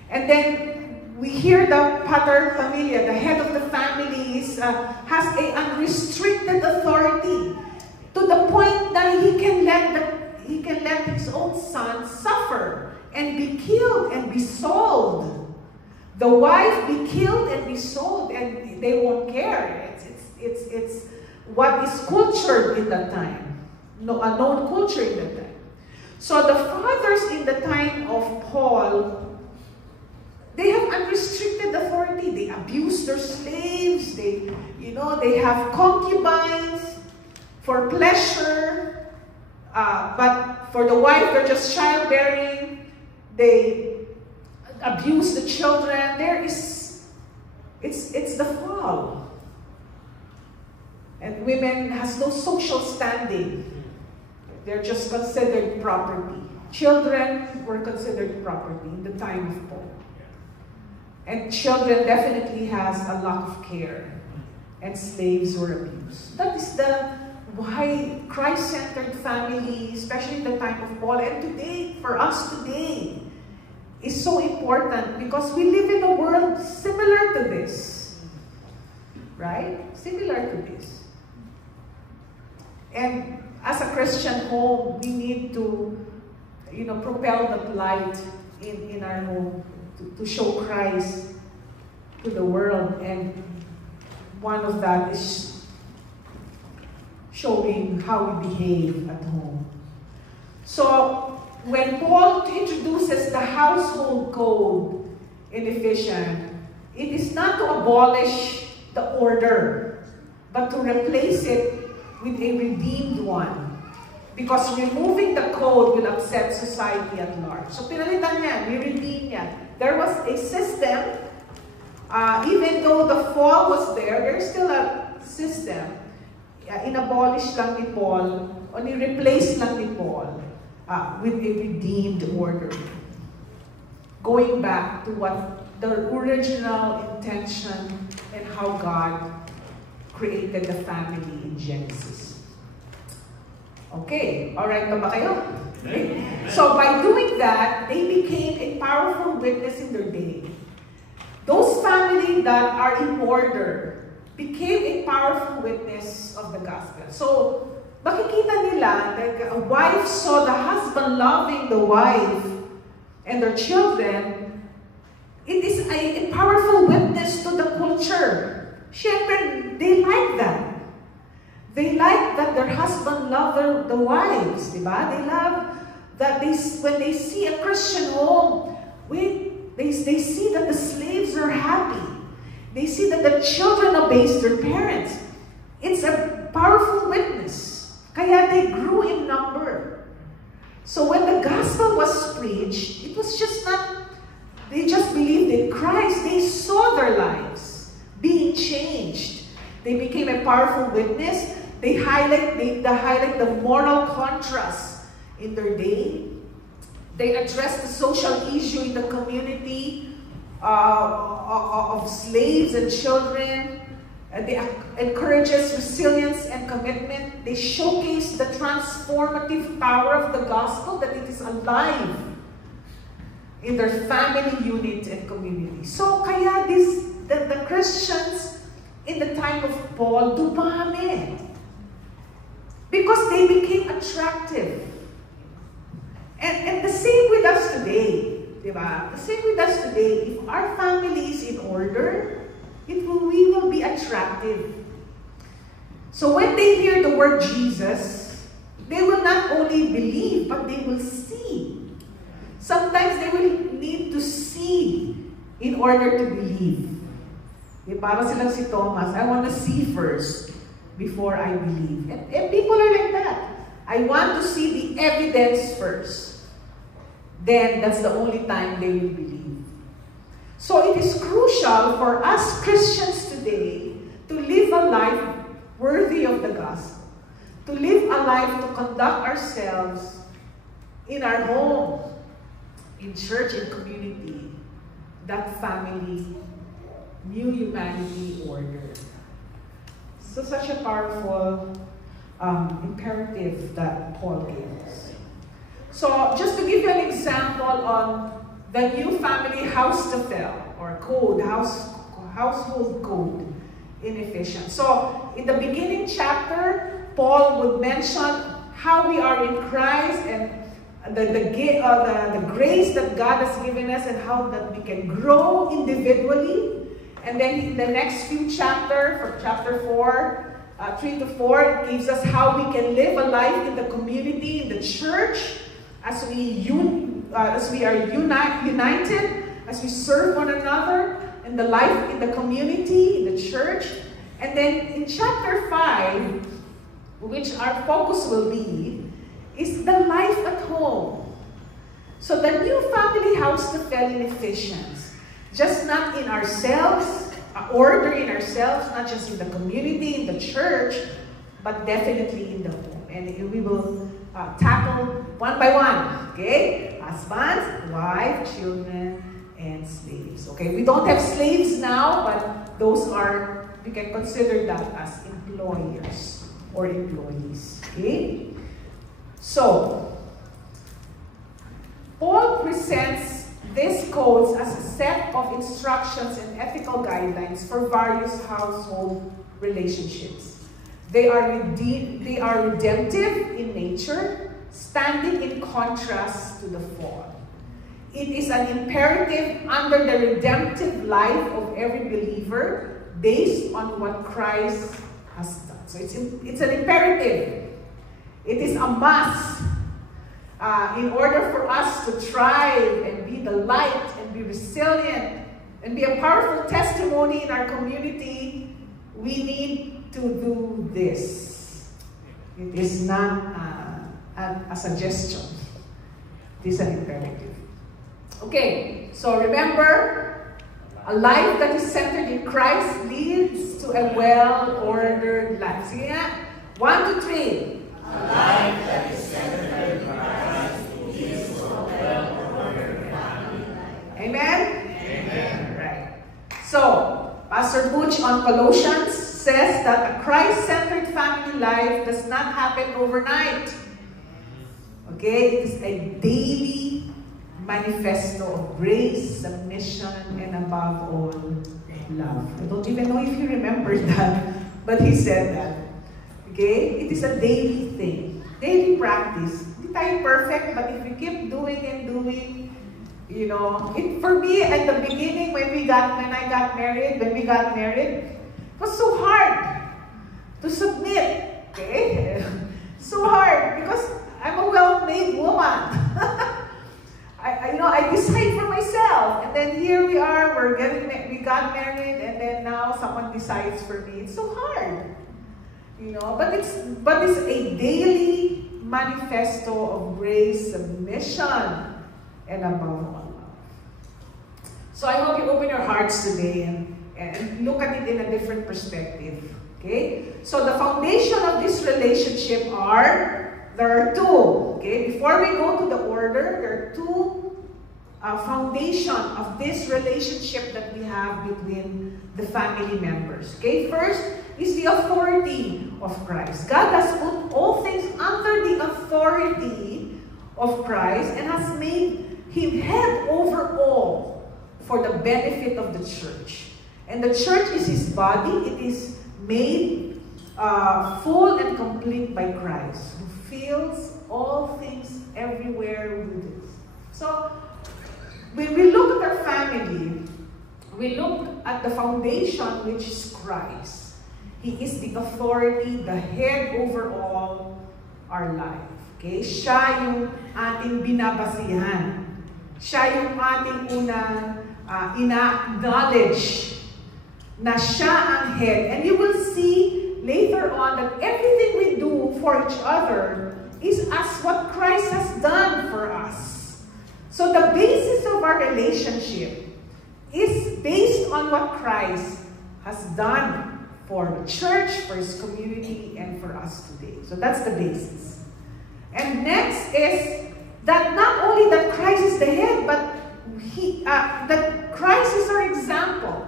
And then we hear the pater familia, the head of the family, has an unrestricted authority to the point that he can let his own son suffer and be killed and be sold. The wife be killed and be sold, and they won't care. It's what is cultured in that time, a known culture in that time. So the fathers in the time of Paul, they have unrestricted authority. They abuse their slaves. They have concubines for pleasure, but for the wife, they're just childbearing. They abuse the children. It's the fall. And women has no social standing. They're just considered property. Children were considered property in the time of Paul. And children definitely has a lack of care. And slaves were abused. That is why Christ-centered family, especially in the time of Paul, and today, for us today, is so important because we live in a world similar to this. Right? Similar to this. And as a Christian home, we need to, propel the light in our home to show Christ to the world. And one of that is showing how we behave at home. So, when Paul introduces the household code in Ephesians, it is not to abolish the order, but to replace it with a redeemed one. Because removing the code will upset society at large. So pinalitan niya, ni-redeem niya. There was a system, even though the fall was there's still a system. Inabolish lang ni Paul, o ni-replace lang ni Paul with a redeemed order. Going back to what the original intention and how God created the family in Genesis. Okay, alright na ba kayo? Okay. So by doing that, they became a powerful witness in their day. Those families that are in order became a powerful witness of the gospel. So makikita nila, like a wife saw the husband loving the wife and their children, it is a powerful witness to the culture. Siyempre, they like that. They like that their husband love the wives, diba? They love that when they see a Christian home, they see that the slaves are happy. They see that the children obeys their parents. It's a powerful witness. Kaya they grew in number. So when the gospel was preached, it was just not, they just believed in Christ. They saw their lives being changed. They became a powerful witness. They highlight the moral contrast in their day. They address the social issue in the community of slaves and children. They encourages resilience and commitment. They showcase the transformative power of the gospel, that it is alive in their family unit and community. So kaya the Christians in the time of Paul dumami. Because they became attractive. And the same with us today. Diba? The same with us today. If our family is in order, we will be attractive. So when they hear the word Jesus, they will not only believe, but they will see. Sometimes they will need to see in order to believe. Parang silang si Thomas, I want to see first before I believe. And people are like that. I want to see the evidence first. Then that's the only time they will believe. So it is crucial for us Christians today to live a life worthy of the gospel. To live a life to conduct ourselves in our home, in church and community, that family, new humanity order. So such a powerful imperative that Paul gave us. So just to give you an example on the new family Haustafel or code, household code in Ephesians. So in the beginning chapter, Paul would mention how we are in Christ and the grace that God has given us and how that we can grow individually. And then in the next few chapters, from chapter 4, 3 to 4, it gives us how we can live a life in the community, in the church, as we are united, as we serve one another, and the life in the community, in the church. And then in chapter 5, which our focus will be, is the life at home. So the new family Haustafel in Ephesians, just not in ourselves, order in ourselves, not just in the community, in the church, but definitely in the home. And we will tackle one by one, okay? Husbands, wives, children, and slaves, okay? We don't have slaves now, but those are, we can consider that as employers or employees, okay? So, Paul presents these codes as a set of instructions and ethical guidelines for various household relationships. They are redemptive in nature, standing in contrast to the fall. It is an imperative under the redemptive life of every believer based on what Christ has done. So it's an imperative. It is a must. In order for us to thrive and be the light and be resilient and be a powerful testimony in our community, we need to do this. It is not a suggestion. It is an imperative. Okay, so remember, a life that is centered in Christ leads to a well-ordered life. Sige nga. 1, 2, 3. A life that is centered in Christ leads to a well-ordered family life. Amen? Amen. Right. So, Pastor Butch on Colossians says that a Christ-centered family life does not happen overnight. Okay? It is a daily manifesto of grace, submission, and above all, love. I don't even know if he remembered that, but he said that. Okay? It is a daily thing. Daily practice. Hindi tayo perfect, but if we keep doing and doing, You know, for me at the beginning when we got married, it was so hard to submit. Okay, so hard because I'm a well-made woman. I decide for myself, and then here we are. We got married, and then now someone decides for me. It's so hard, you know. But it's a daily manifesto of grace, submission, and above all love. So I hope you open your hearts today and look at it in a different perspective. Okay. So the foundation of this relationship there are two. Okay. Before we go to the order, there are two foundation of this relationship that we have between the family members. Okay, first is the authority of Christ. God has put all things under the authority of Christ and has made Him head over all for the benefit of the church. And the church is His body. It is made full and complete by Christ, who fills all things everywhere with it. So, when we look at our family, we look at the foundation, which is Christ. He is the authority, the head over all our life. Okay? Siya yung ating binabasihan. Siya yung ating unang ina-acknowledge na siya ang head. And you will see later on that everything we do for each other is as what Christ has done for us. So the basis of our relationship is based on what Christ has done for the church, for His community, and for us today. So that's the basis. And next is that not only that Christ is the head, but that Christ is our example.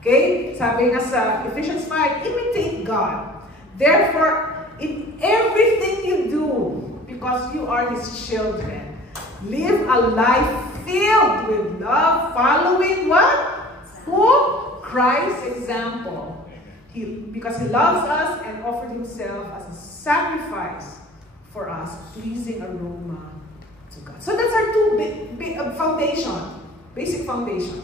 Okay? Sabi nga sa Ephesians 5, imitate God. Therefore, in everything you do, because you are His children, live a life filled with love, following what? Who? Christ's example. Because He loves us and offered Himself as a sacrifice for us, pleasing aroma to God. So that's our two basic foundation.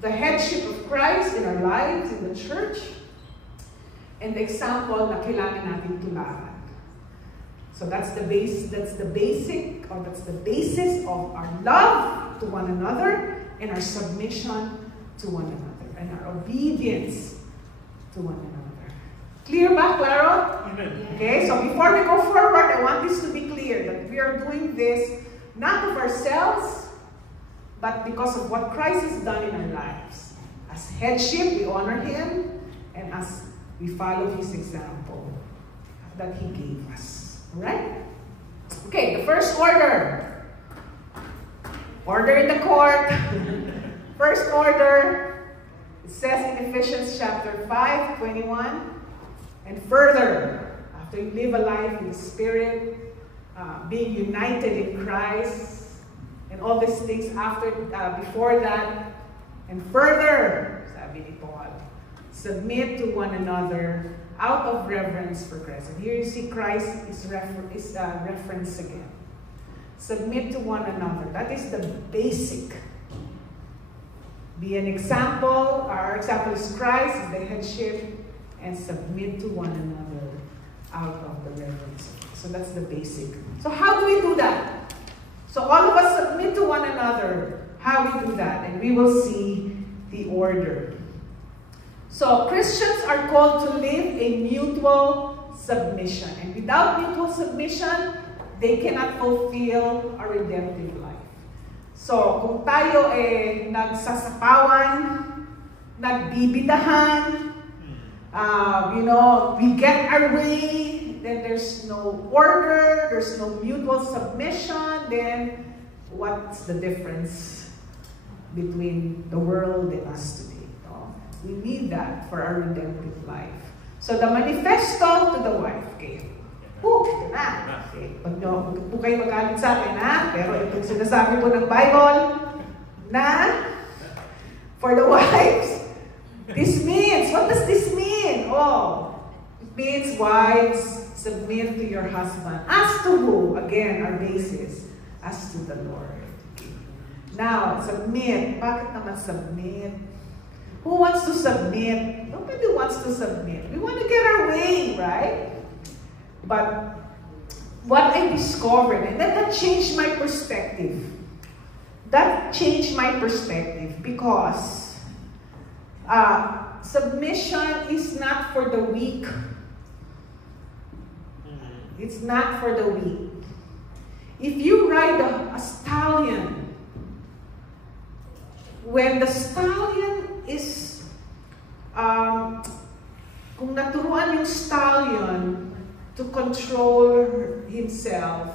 The headship of Christ in our lives, in the church, and the example na kailangan natin tularan. So that's the basis of our love to one another and our submission to one another and our obedience to one another. Clear ba, claro? Okay, so before we go forward, I want this to be clear that we are doing this not of ourselves, but because of what Christ has done in our lives. As headship, we honor Him, and as we follow His example that He gave us. Right? Okay, the first order. Order in the court. First order, it says in Ephesians chapter 5:21, and further, after you live a life in the Spirit, being united in Christ, and all these things before that, and further, sabi ni Paul, submit to one another out of reverence for Christ. And here you see Christ is referenced again. Submit to one another. That is the basic. Be an example. Our example is Christ, is the headship, and submit to one another out of the reverence. So that's the basic. So how do we do that? So all of us submit to one another. How we do that? And we will see the order. So Christians are called to live a mutual submission. And without mutual submission, they cannot fulfill a redemptive life. So kung tayo nagsasapawan, nagbibidahan, we get our way, then there's no order, there's no mutual submission, then what's the difference between the world and us today? We need that for our redemptive life. So the manifesto to the wife. Okay. Ito na. Okay. Huwag po kayo magalit sa akin, ha? Pero itong sinasabi po ng Bible na for the wives, this means, what does this mean? Oh, it means wives, submit to your husband. As to who? Again, our basis. As to the Lord. Okay. Now, submit. Bakit naman submit? Who wants to submit? Nobody wants to submit. We want to get our way, right? But what I discovered, and that changed my perspective. That changed my perspective because submission is not for the weak. It's not for the weak. If you ride a stallion, when the stallion is, kung naturuan yung stallion to control himself,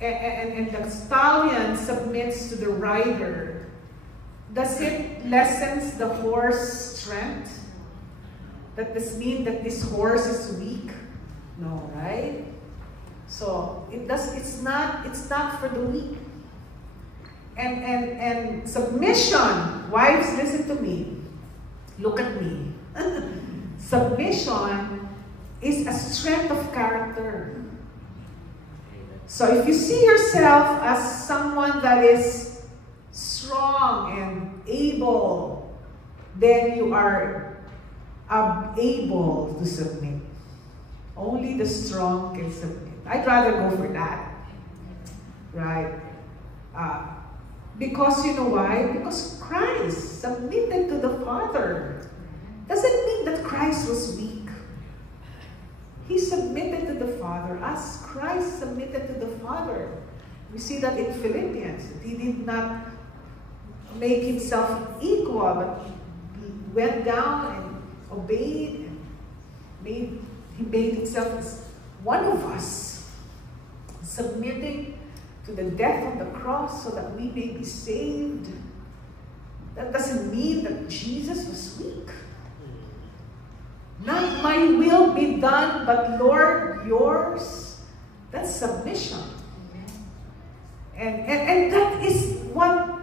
and the stallion submits to the rider, does it lessens the horse strength? Does this mean that this horse is weak? No, right? So it's not for the weak. And submission, wives, listen to me. Look at me. Submission is a strength of character. So if you see yourself as someone that is strong and able, then you are able to submit. Only the strong can submit. I'd rather go for that. Right? Because you know why? Because Christ submitted to the Father. Doesn't mean that Christ was weak. He submitted to the Father as Christ submitted to the Father. We see that in Philippians. He did not make himself equal, but he went down and obeyed and he made himself as one of us, submitting to the death on the cross so that we may be saved. That doesn't mean that Jesus was weak. Not my will be done, but Lord, yours. That's submission. And that is what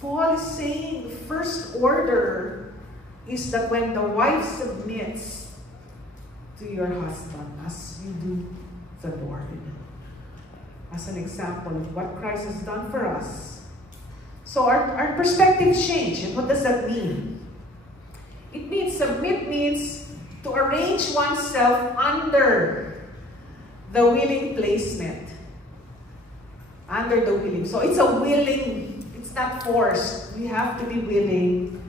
Paul is saying. The first order is that when the wife submits to your husband, as you do the Lord. As an example of what Christ has done for us. So our perspective changed. And what does that mean? It means submit means to arrange oneself under the willing placement. Under the willing. So it's a willing, it's not forced. We have to be willing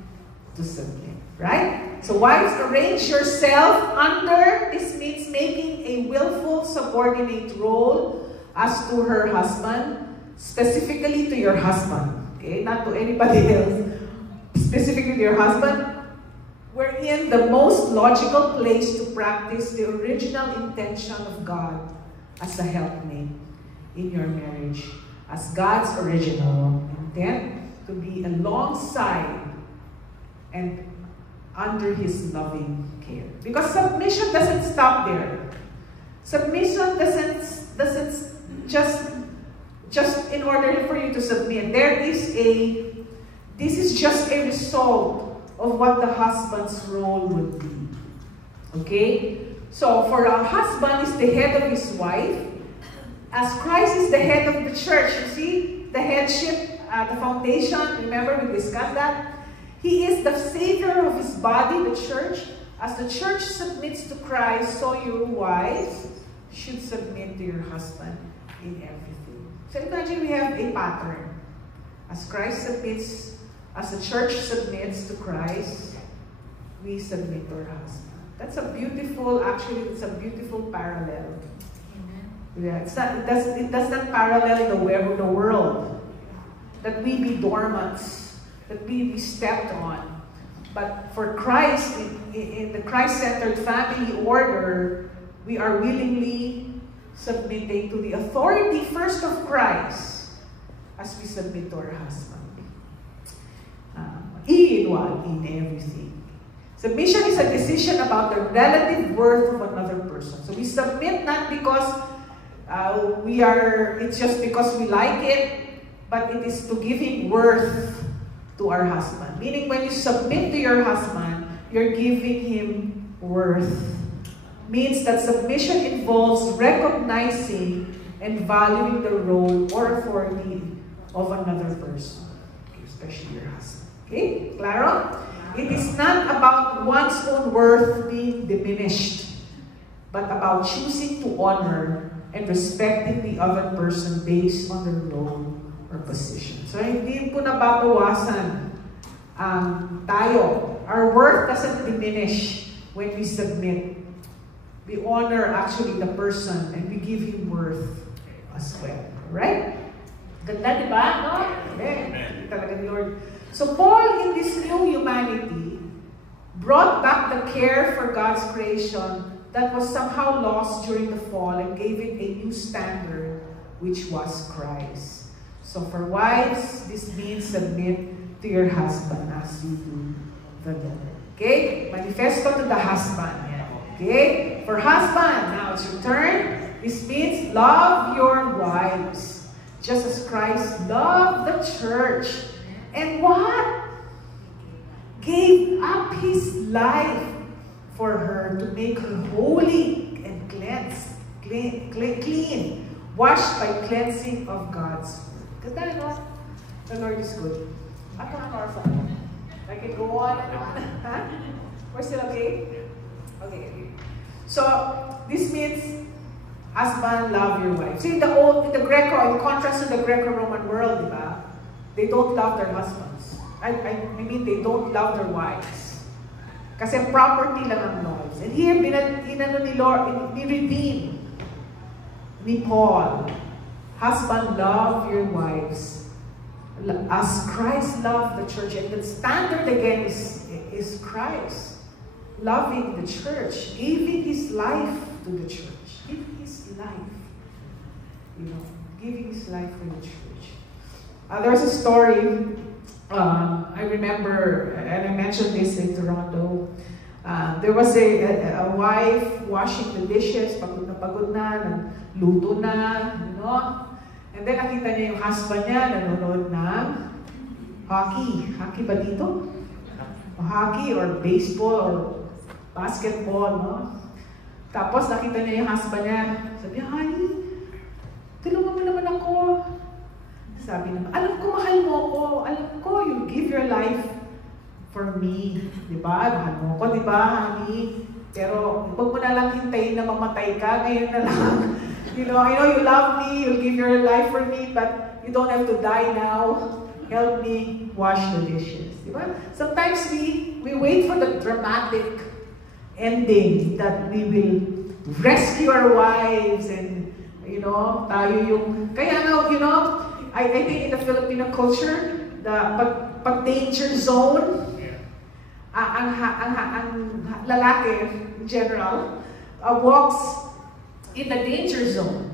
to submit. Right? So wives, arrange yourself under. This means making a willful subordinate role as to her husband, specifically to your husband. Okay? Not to anybody else. Specifically to your husband. We're in the most logical place to practice the original intention of God as a helpmate in your marriage. As God's original intent to be alongside and under His loving care. Because submission doesn't stop there. Submission doesn't just in order for you to submit. This is just a result of what the husband's role would be. Okay? So, for a husband is the head of his wife, as Christ is the head of the church. You see? The headship, the foundation, remember we discussed that? He is the savior of his body, the church. As the church submits to Christ, so your wives should submit to your husband in everything. So imagine we have a pattern. As Christ submits, as the church submits to Christ, we submit to our husband. That's a beautiful, actually, it's a beautiful parallel. Amen. Yeah, it does not parallel the world. That we be dormants, that we be stepped on. But for Christ, in the Christ-centered family order, we are willingly submitting to the authority first of Christ as we submit to our husband. In everything. Submission is a decision about the relative worth of another person. So we submit not because it's just because we like it, but it is to giving worth to our husband. Meaning when you submit to your husband, you're giving him worth. Means that submission involves recognizing and valuing the role or authority of another person, okay, especially your husband. Okay, claro? It is not about one's own worth being diminished, but about choosing to honor and respecting the other person based on their role or position. So hindi po nababawasan tayo. Our worth doesn't diminish when we submit. We honor actually the person and we give him worth as well. Right? Ganda, di ba? No? Amen. Talaga ni Lord. So Paul, in this new humanity, brought back the care for God's creation that was somehow lost during the fall and gave it a new standard, which was Christ. So for wives, this means submit to your husband as you do the Lord. Okay? Manifesto to the husband. Okay? For husband, now it's your turn. This means love your wives, just as Christ loved the church. And what? Gave up his life for her to make her holy and clean, washed by cleansing of God's word. Because that is what the Lord is good. I don't know our I can go on and on. Huh? We're still okay? Okay. So this means husband, love your wife. See, in the contrast to the Greco-Roman world, diba? They don't love their husbands. I mean, they don't love their wives. Kasi property lang ang wives. And here, inano ni Lord, ni-redeem ni Paul. Husband, love your wives as Christ loved the church. And the standard again is Christ loving the church, giving his life to the church, giving his life, giving his life for the church. There's a story, I remember, and I mentioned this in Toronto. There was a wife washing the dishes, pagod na, luto na, and then nakita niya yung husband niya, nanonood ng hockey. Hockey ba dito? Hockey or baseball or basketball, no? Tapos nakita niya yung husband niya. Sabi niya, honey, tulungan mo naman ako. Sabi naman, alam ko, mahal mo ako. Alam ko, you give your life for me. Diba? Mahal mo ako, diba, honey? Pero, huwag mo na lang hintayin na mamatay ka. Ngayon na lang. I know you love me, you'll give your life for me, but you don't have to die now. Help me wash the dishes. Diba? Sometimes we wait for the dramatic ending that we will rescue our wives and, tayo yung, kaya I think in the Filipino culture, the pag danger zone, ang lalaki in general walks in the danger zone.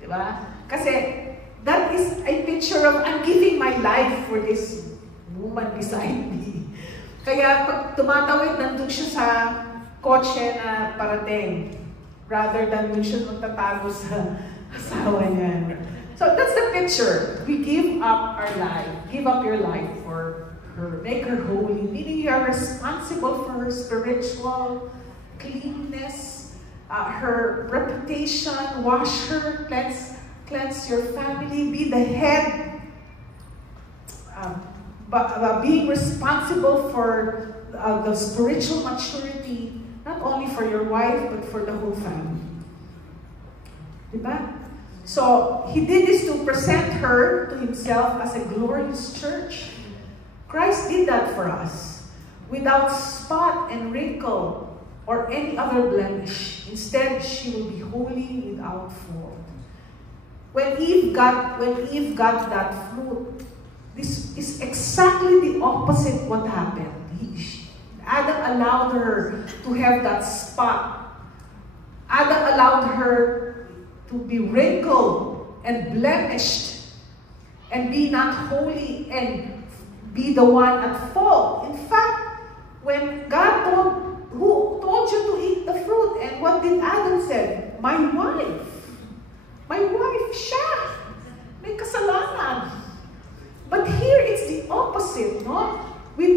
Diba? Kasi that is a picture of, I'm giving my life for this woman beside me. Kaya pag tumatawid, nandun siya sa kotse na parating, rather than dun siya magtatago sa asawa niya. So that's the picture. We give up our life, give up your life for her, make her holy, meaning you are responsible for her spiritual cleanness, her reputation, wash her, cleanse your family, be the head, being responsible for the spiritual maturity, not only for your wife, but for the whole family. Diba? So, he did this to present her to himself as a glorious church. Christ did that for us, without spot and wrinkle or any other blemish. Instead, she will be holy without fault. When Eve got that fruit, this is exactly the opposite what happened. Adam allowed her to have that spot. Adam allowed her to be wrinkled and blemished and be not holy and be the one at fault. In fact, when God who told you to eat the fruit, and what did Adam say? My wife, siya, may kasalanan. But here it's the opposite, no?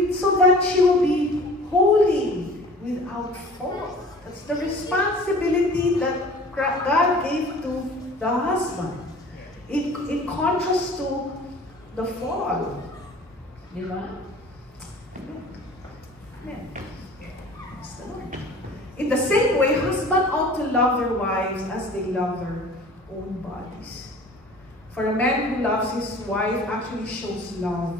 So that she will be holy without fault. That's the responsibility that God gave to the husband. In contrast to the fall. Di ba? Amen. Praise the Lord. In the same way, husbands ought to love their wives as they love their own bodies. For a man who loves his wife actually shows love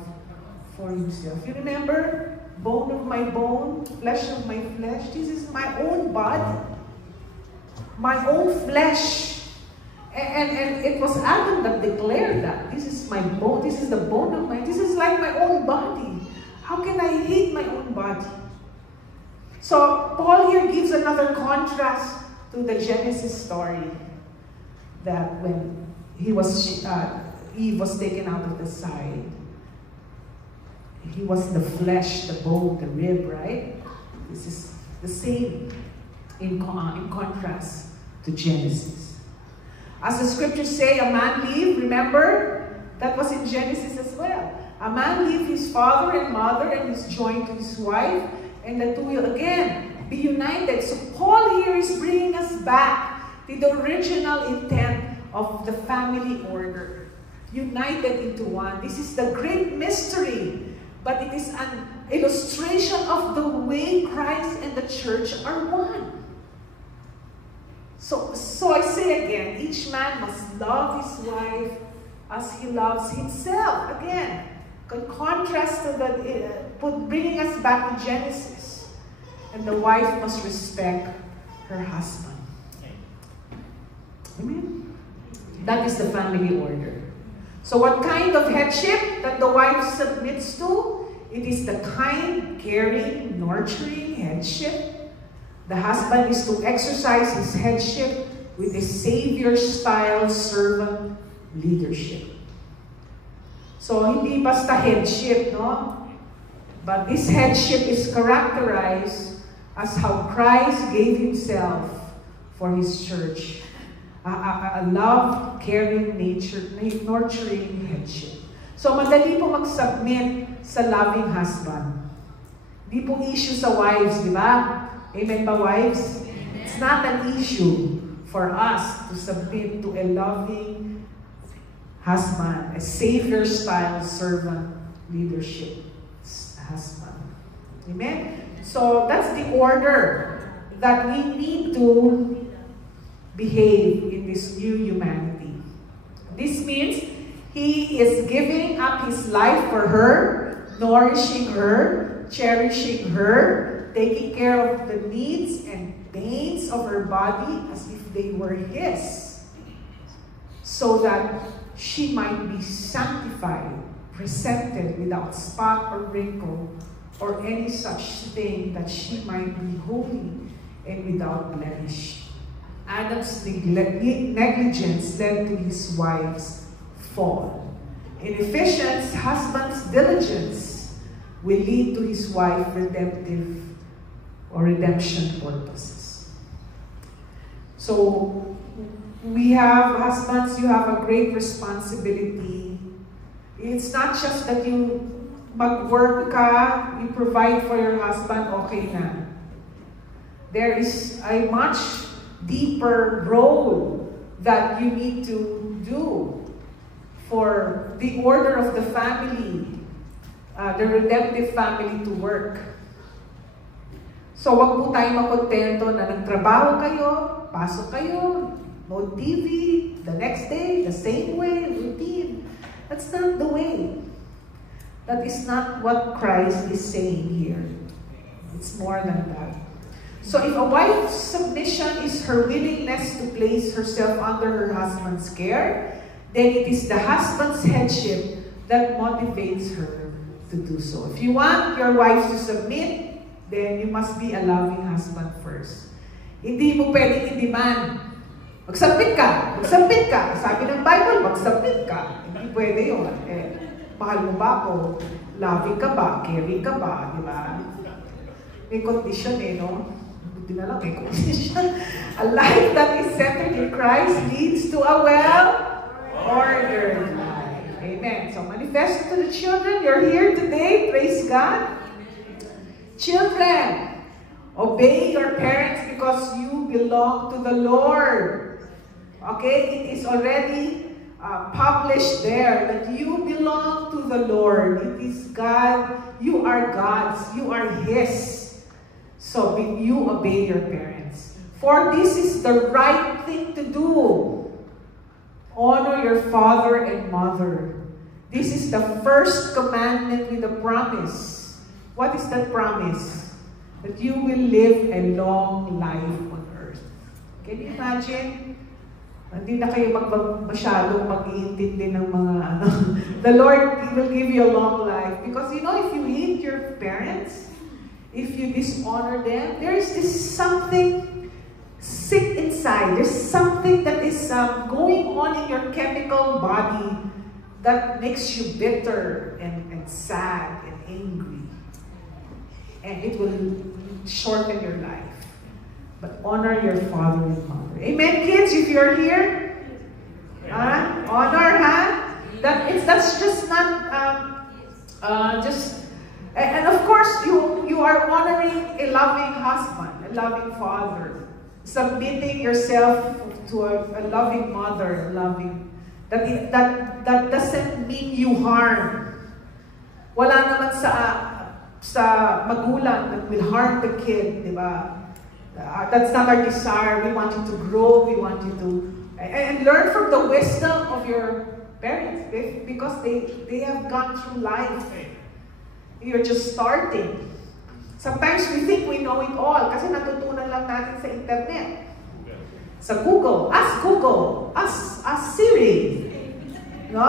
for himself. You remember? Bone of my bone, flesh of my flesh. This is my own body. My own flesh. And it was Adam that declared that. This is my bone. This is the bone of my... This is like my own body. How can I hate my own body? So, Paul here gives another contrast to the Genesis story. That when Eve was taken out of the side, he was the flesh, the bone, the rib, right? This is the same in contrast to Genesis. As the scriptures say, a man leave, remember? That was in Genesis as well. A man leave his father and mother and is joined to his wife, and the two will again be united. So Paul here is bringing us back to the original intent of the family order. United into one. This is the great mystery. But it is an illustration of the way Christ and the church are one. So I say again, each man must love his wife as he loves himself. Again, in contrast to bringing us back to Genesis. And the wife must respect her husband. Amen? That is the family order. So what kind of headship that the wife submits to? It is the kind, caring, nurturing headship. The husband is to exercise his headship with a Savior-style servant leadership. So hindi basta headship, no? But this headship is characterized as how Christ gave himself for his church. A love, caring nature, nurturing headship. So, madali po mag-submit sa loving husband. Di po issue sa wives, di ba? Amen ba, wives? Amen. It's not an issue for us to submit to a loving husband, a Savior-style servant leadership husband. Amen? So, that's the order that we need to behave in this new humanity. This means he is giving up his life for her, nourishing her, cherishing her, taking care of the needs and pains of her body as if they were his, so that she might be sanctified, presented without spot or wrinkle or any such thing, that she might be holy and without blemish. Adam's negligence led to his wife's fall. In Ephesians, husband's diligence will lead to his wife's redemption purposes. So, we have husbands, you have a great responsibility. It's not just that you mag-work ka, you provide for your husband, okay na. There is a much deeper role that you need to do for the order of the family, the redemptive family to work. So wag po tayo makontento na nagtrabaho kayo, pasok kayo, no TV, the next day, the same way, routine. That's not the way. That is not what Christ is saying here. It's more than that. So if a wife's submission is her willingness to place herself under her husband's care, then it is the husband's headship that motivates her to do so. If you want your wife to submit, then you must be a loving husband first. Hindi mo pwedeng i-demand. Magsubmit ka! Magsubmit ka! Sabi ng Bible, magsubmit ka. Hindi pwede yun. Mahal mo ba ako? Loving ka ba? Caring ka ba? Di ba? May condition no? A life that is centered in Christ leads to a well-ordered life. Amen. So manifest to the children. You're here today. Praise God. Children, obey your parents because you belong to the Lord. Okay? It is already published there that you belong to the Lord. It is God. You are God's. You are His. So you obey your parents. For this is the right thing to do. Honor your father and mother. This is the first commandment with a promise. What is that promise? That you will live a long life on earth. Can you imagine? Hindi na kayo masyadong mag-iintindi ng mga ano. The Lord will give you a long life. Because you know, if you hate your parents, if you dishonor them, there is this something sick inside. There's something that is going on in your chemical body that makes you bitter and sad and angry. And it will shorten your life. But honor your father and mother. Amen, kids, if you're here? Honor, huh? That's just not and of course you are honoring a loving husband, a loving father, submitting yourself to a loving mother, that doesn't mean you harm. Wala naman sa magulang that will harm the kid, di ba? That's not our desire. We want you to grow. We want you to and learn from the wisdom of your parents, because they have gone through life. You're just starting. Sometimes we think we know it all kasi natutunan lang natin sa internet. Sa Google. Ask Google. Ask Siri. No?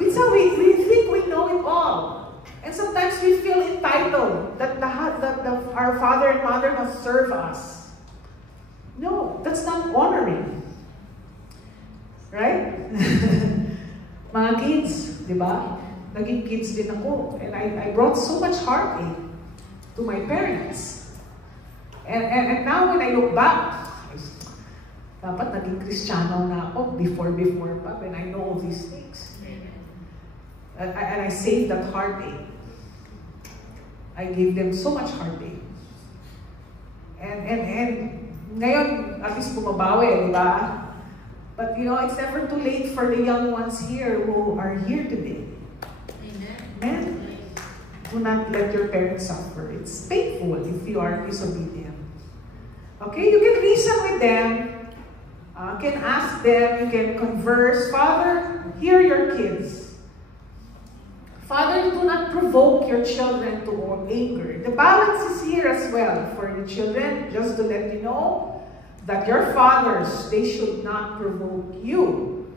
Minsan we think we know it all. And sometimes we feel entitled that our father and mother must serve us. No, that's not honoring. Right? Mga kids, di ba? Naging kids din ako. And I brought so much heartache to my parents. And now when I look back, dapat naging Kristiyano na ako before pa when I know all these things. And I saved that heartache. I gave them so much heartache. And ngayon, at least bumabawi, di ba? But you know, it's never too late for the young ones here who are here today. Amen? Do not let your parents suffer. It's painful if you are disobedient. Okay, you can reason with them. You can ask them, you can converse. Father, hear your kids. Father, do not provoke your children to anger. The balance is here as well for the children, just to let you know that your fathers, they should not provoke you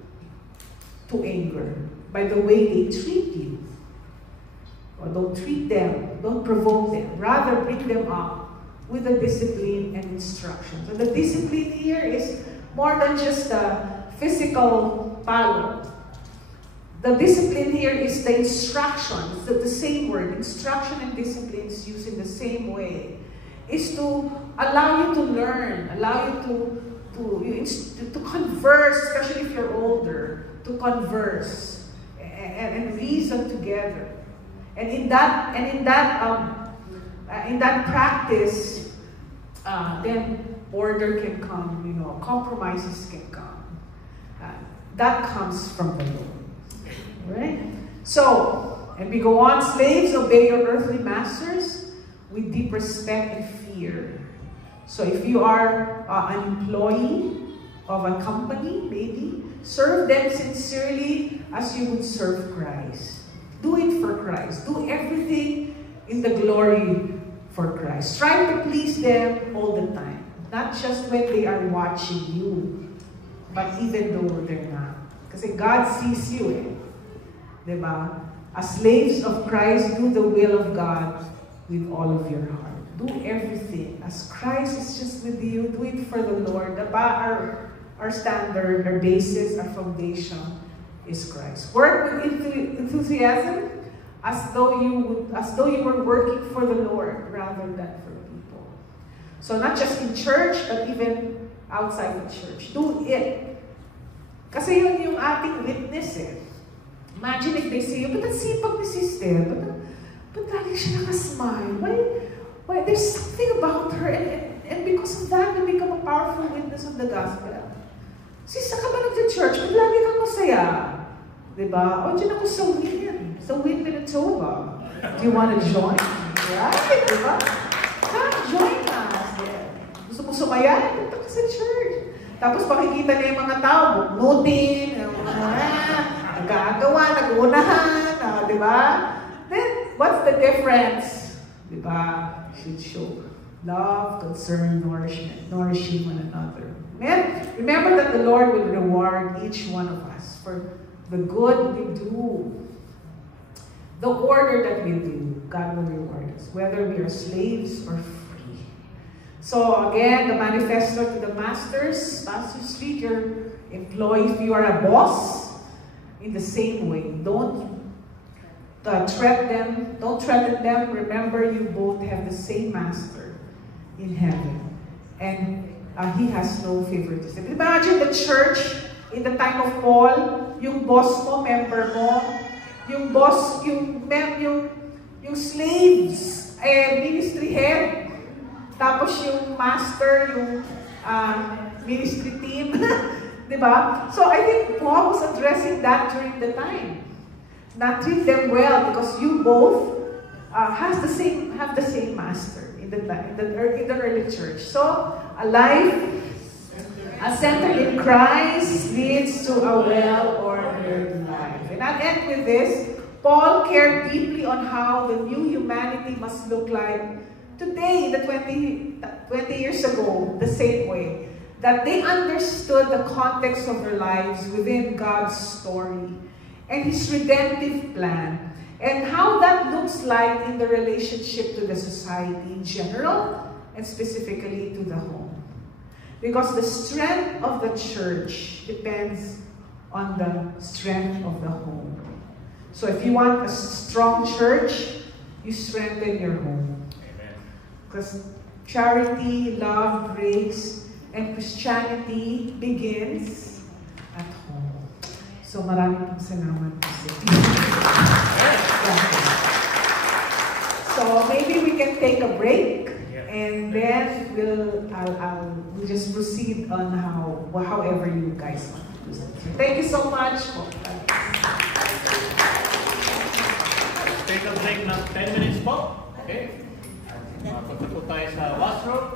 to anger by the way they treat you. Or don't treat them, don't provoke them. Rather, bring them up with the discipline and instruction. So the discipline here is more than just the physical palo. The discipline here is the instruction. It's the same word. Instruction and discipline is used in the same way. Is to allow you to learn, allow you to converse, especially if you're older, to converse and reason together. And in that practice, then order can come. You know, compromises can come. That comes from the Lord. Right? So, and we go on, slaves, obey your earthly masters with deep respect and fear. So if you are an employee of a company, maybe, serve them sincerely as you would serve Christ. Do it for Christ. Do everything in the glory for Christ. Try to please them all the time. Not just when they are watching you, but even though they're not. Kasi God sees you, eh. Diba? As slaves of Christ, do the will of God with all of your heart. Do everything. As Christ is just with you, do it for the Lord. Diba? Our standard, our basis, our foundation is Christ. Work with enthusiasm as though you were working for the Lord rather than for people. So not just in church, but even outside the church. Do it. Kasi yun yung ating witness, eh. Imagine if they see you, but ang sipag ni sister, but lagi siya nakasmile. Why? There's something about her, and because of that, you become a powerful witness of the gospel. Sis, saka ba nag-church? But lagi kang masaya. masaya. Diba? O, dyan ako sa Win. Sa Win, Manitoba. Do you want to join? Right? Diba? Come, join us. Gusto mo sumaya? Punta ka sa church. Tapos pakikita niya yung mga tao, buknutin, nagagawa, nag-unahan, diba? Then, what's the difference? Diba? Should show love, concern, nourishing one another. Amen? Remember that the Lord will reward each one of us for the good we do. The order that we do, God will reward us, whether we are slaves or free. So again, the manifesto to the pastors treat your employees. If you are a boss, in the same way, don't threaten them. Remember, you both have the same master in heaven, and he has no favoritism. Imagine the church in the time of Paul, yung boss mo, member mo, yung boss, yung slaves, ministry head, tapos yung master, yung ministry team, diba? So I think Paul was addressing that during the time. Not treat them well because you both have the same master in the early church. So a life centered in Christ leads to a well-ordered life. And I'll end with this. Paul cared deeply on how the new humanity must look like today, 20 years ago, the same way. That they understood the context of their lives within God's story and His redemptive plan, and how that looks like in the relationship to the society in general, and specifically to the home. Because the strength of the church depends on the strength of the home. So if you want a strong church, you strengthen your home. Amen. Because charity, love, grace, and Christianity begins at home. So maraming pong salamat po sa inyo. So maybe we can take a break, and then we'll just proceed on however you guys want to do something. Thank you so much. Take a break ng 10 minutes po. Okay? Punta po tayo sa washroom.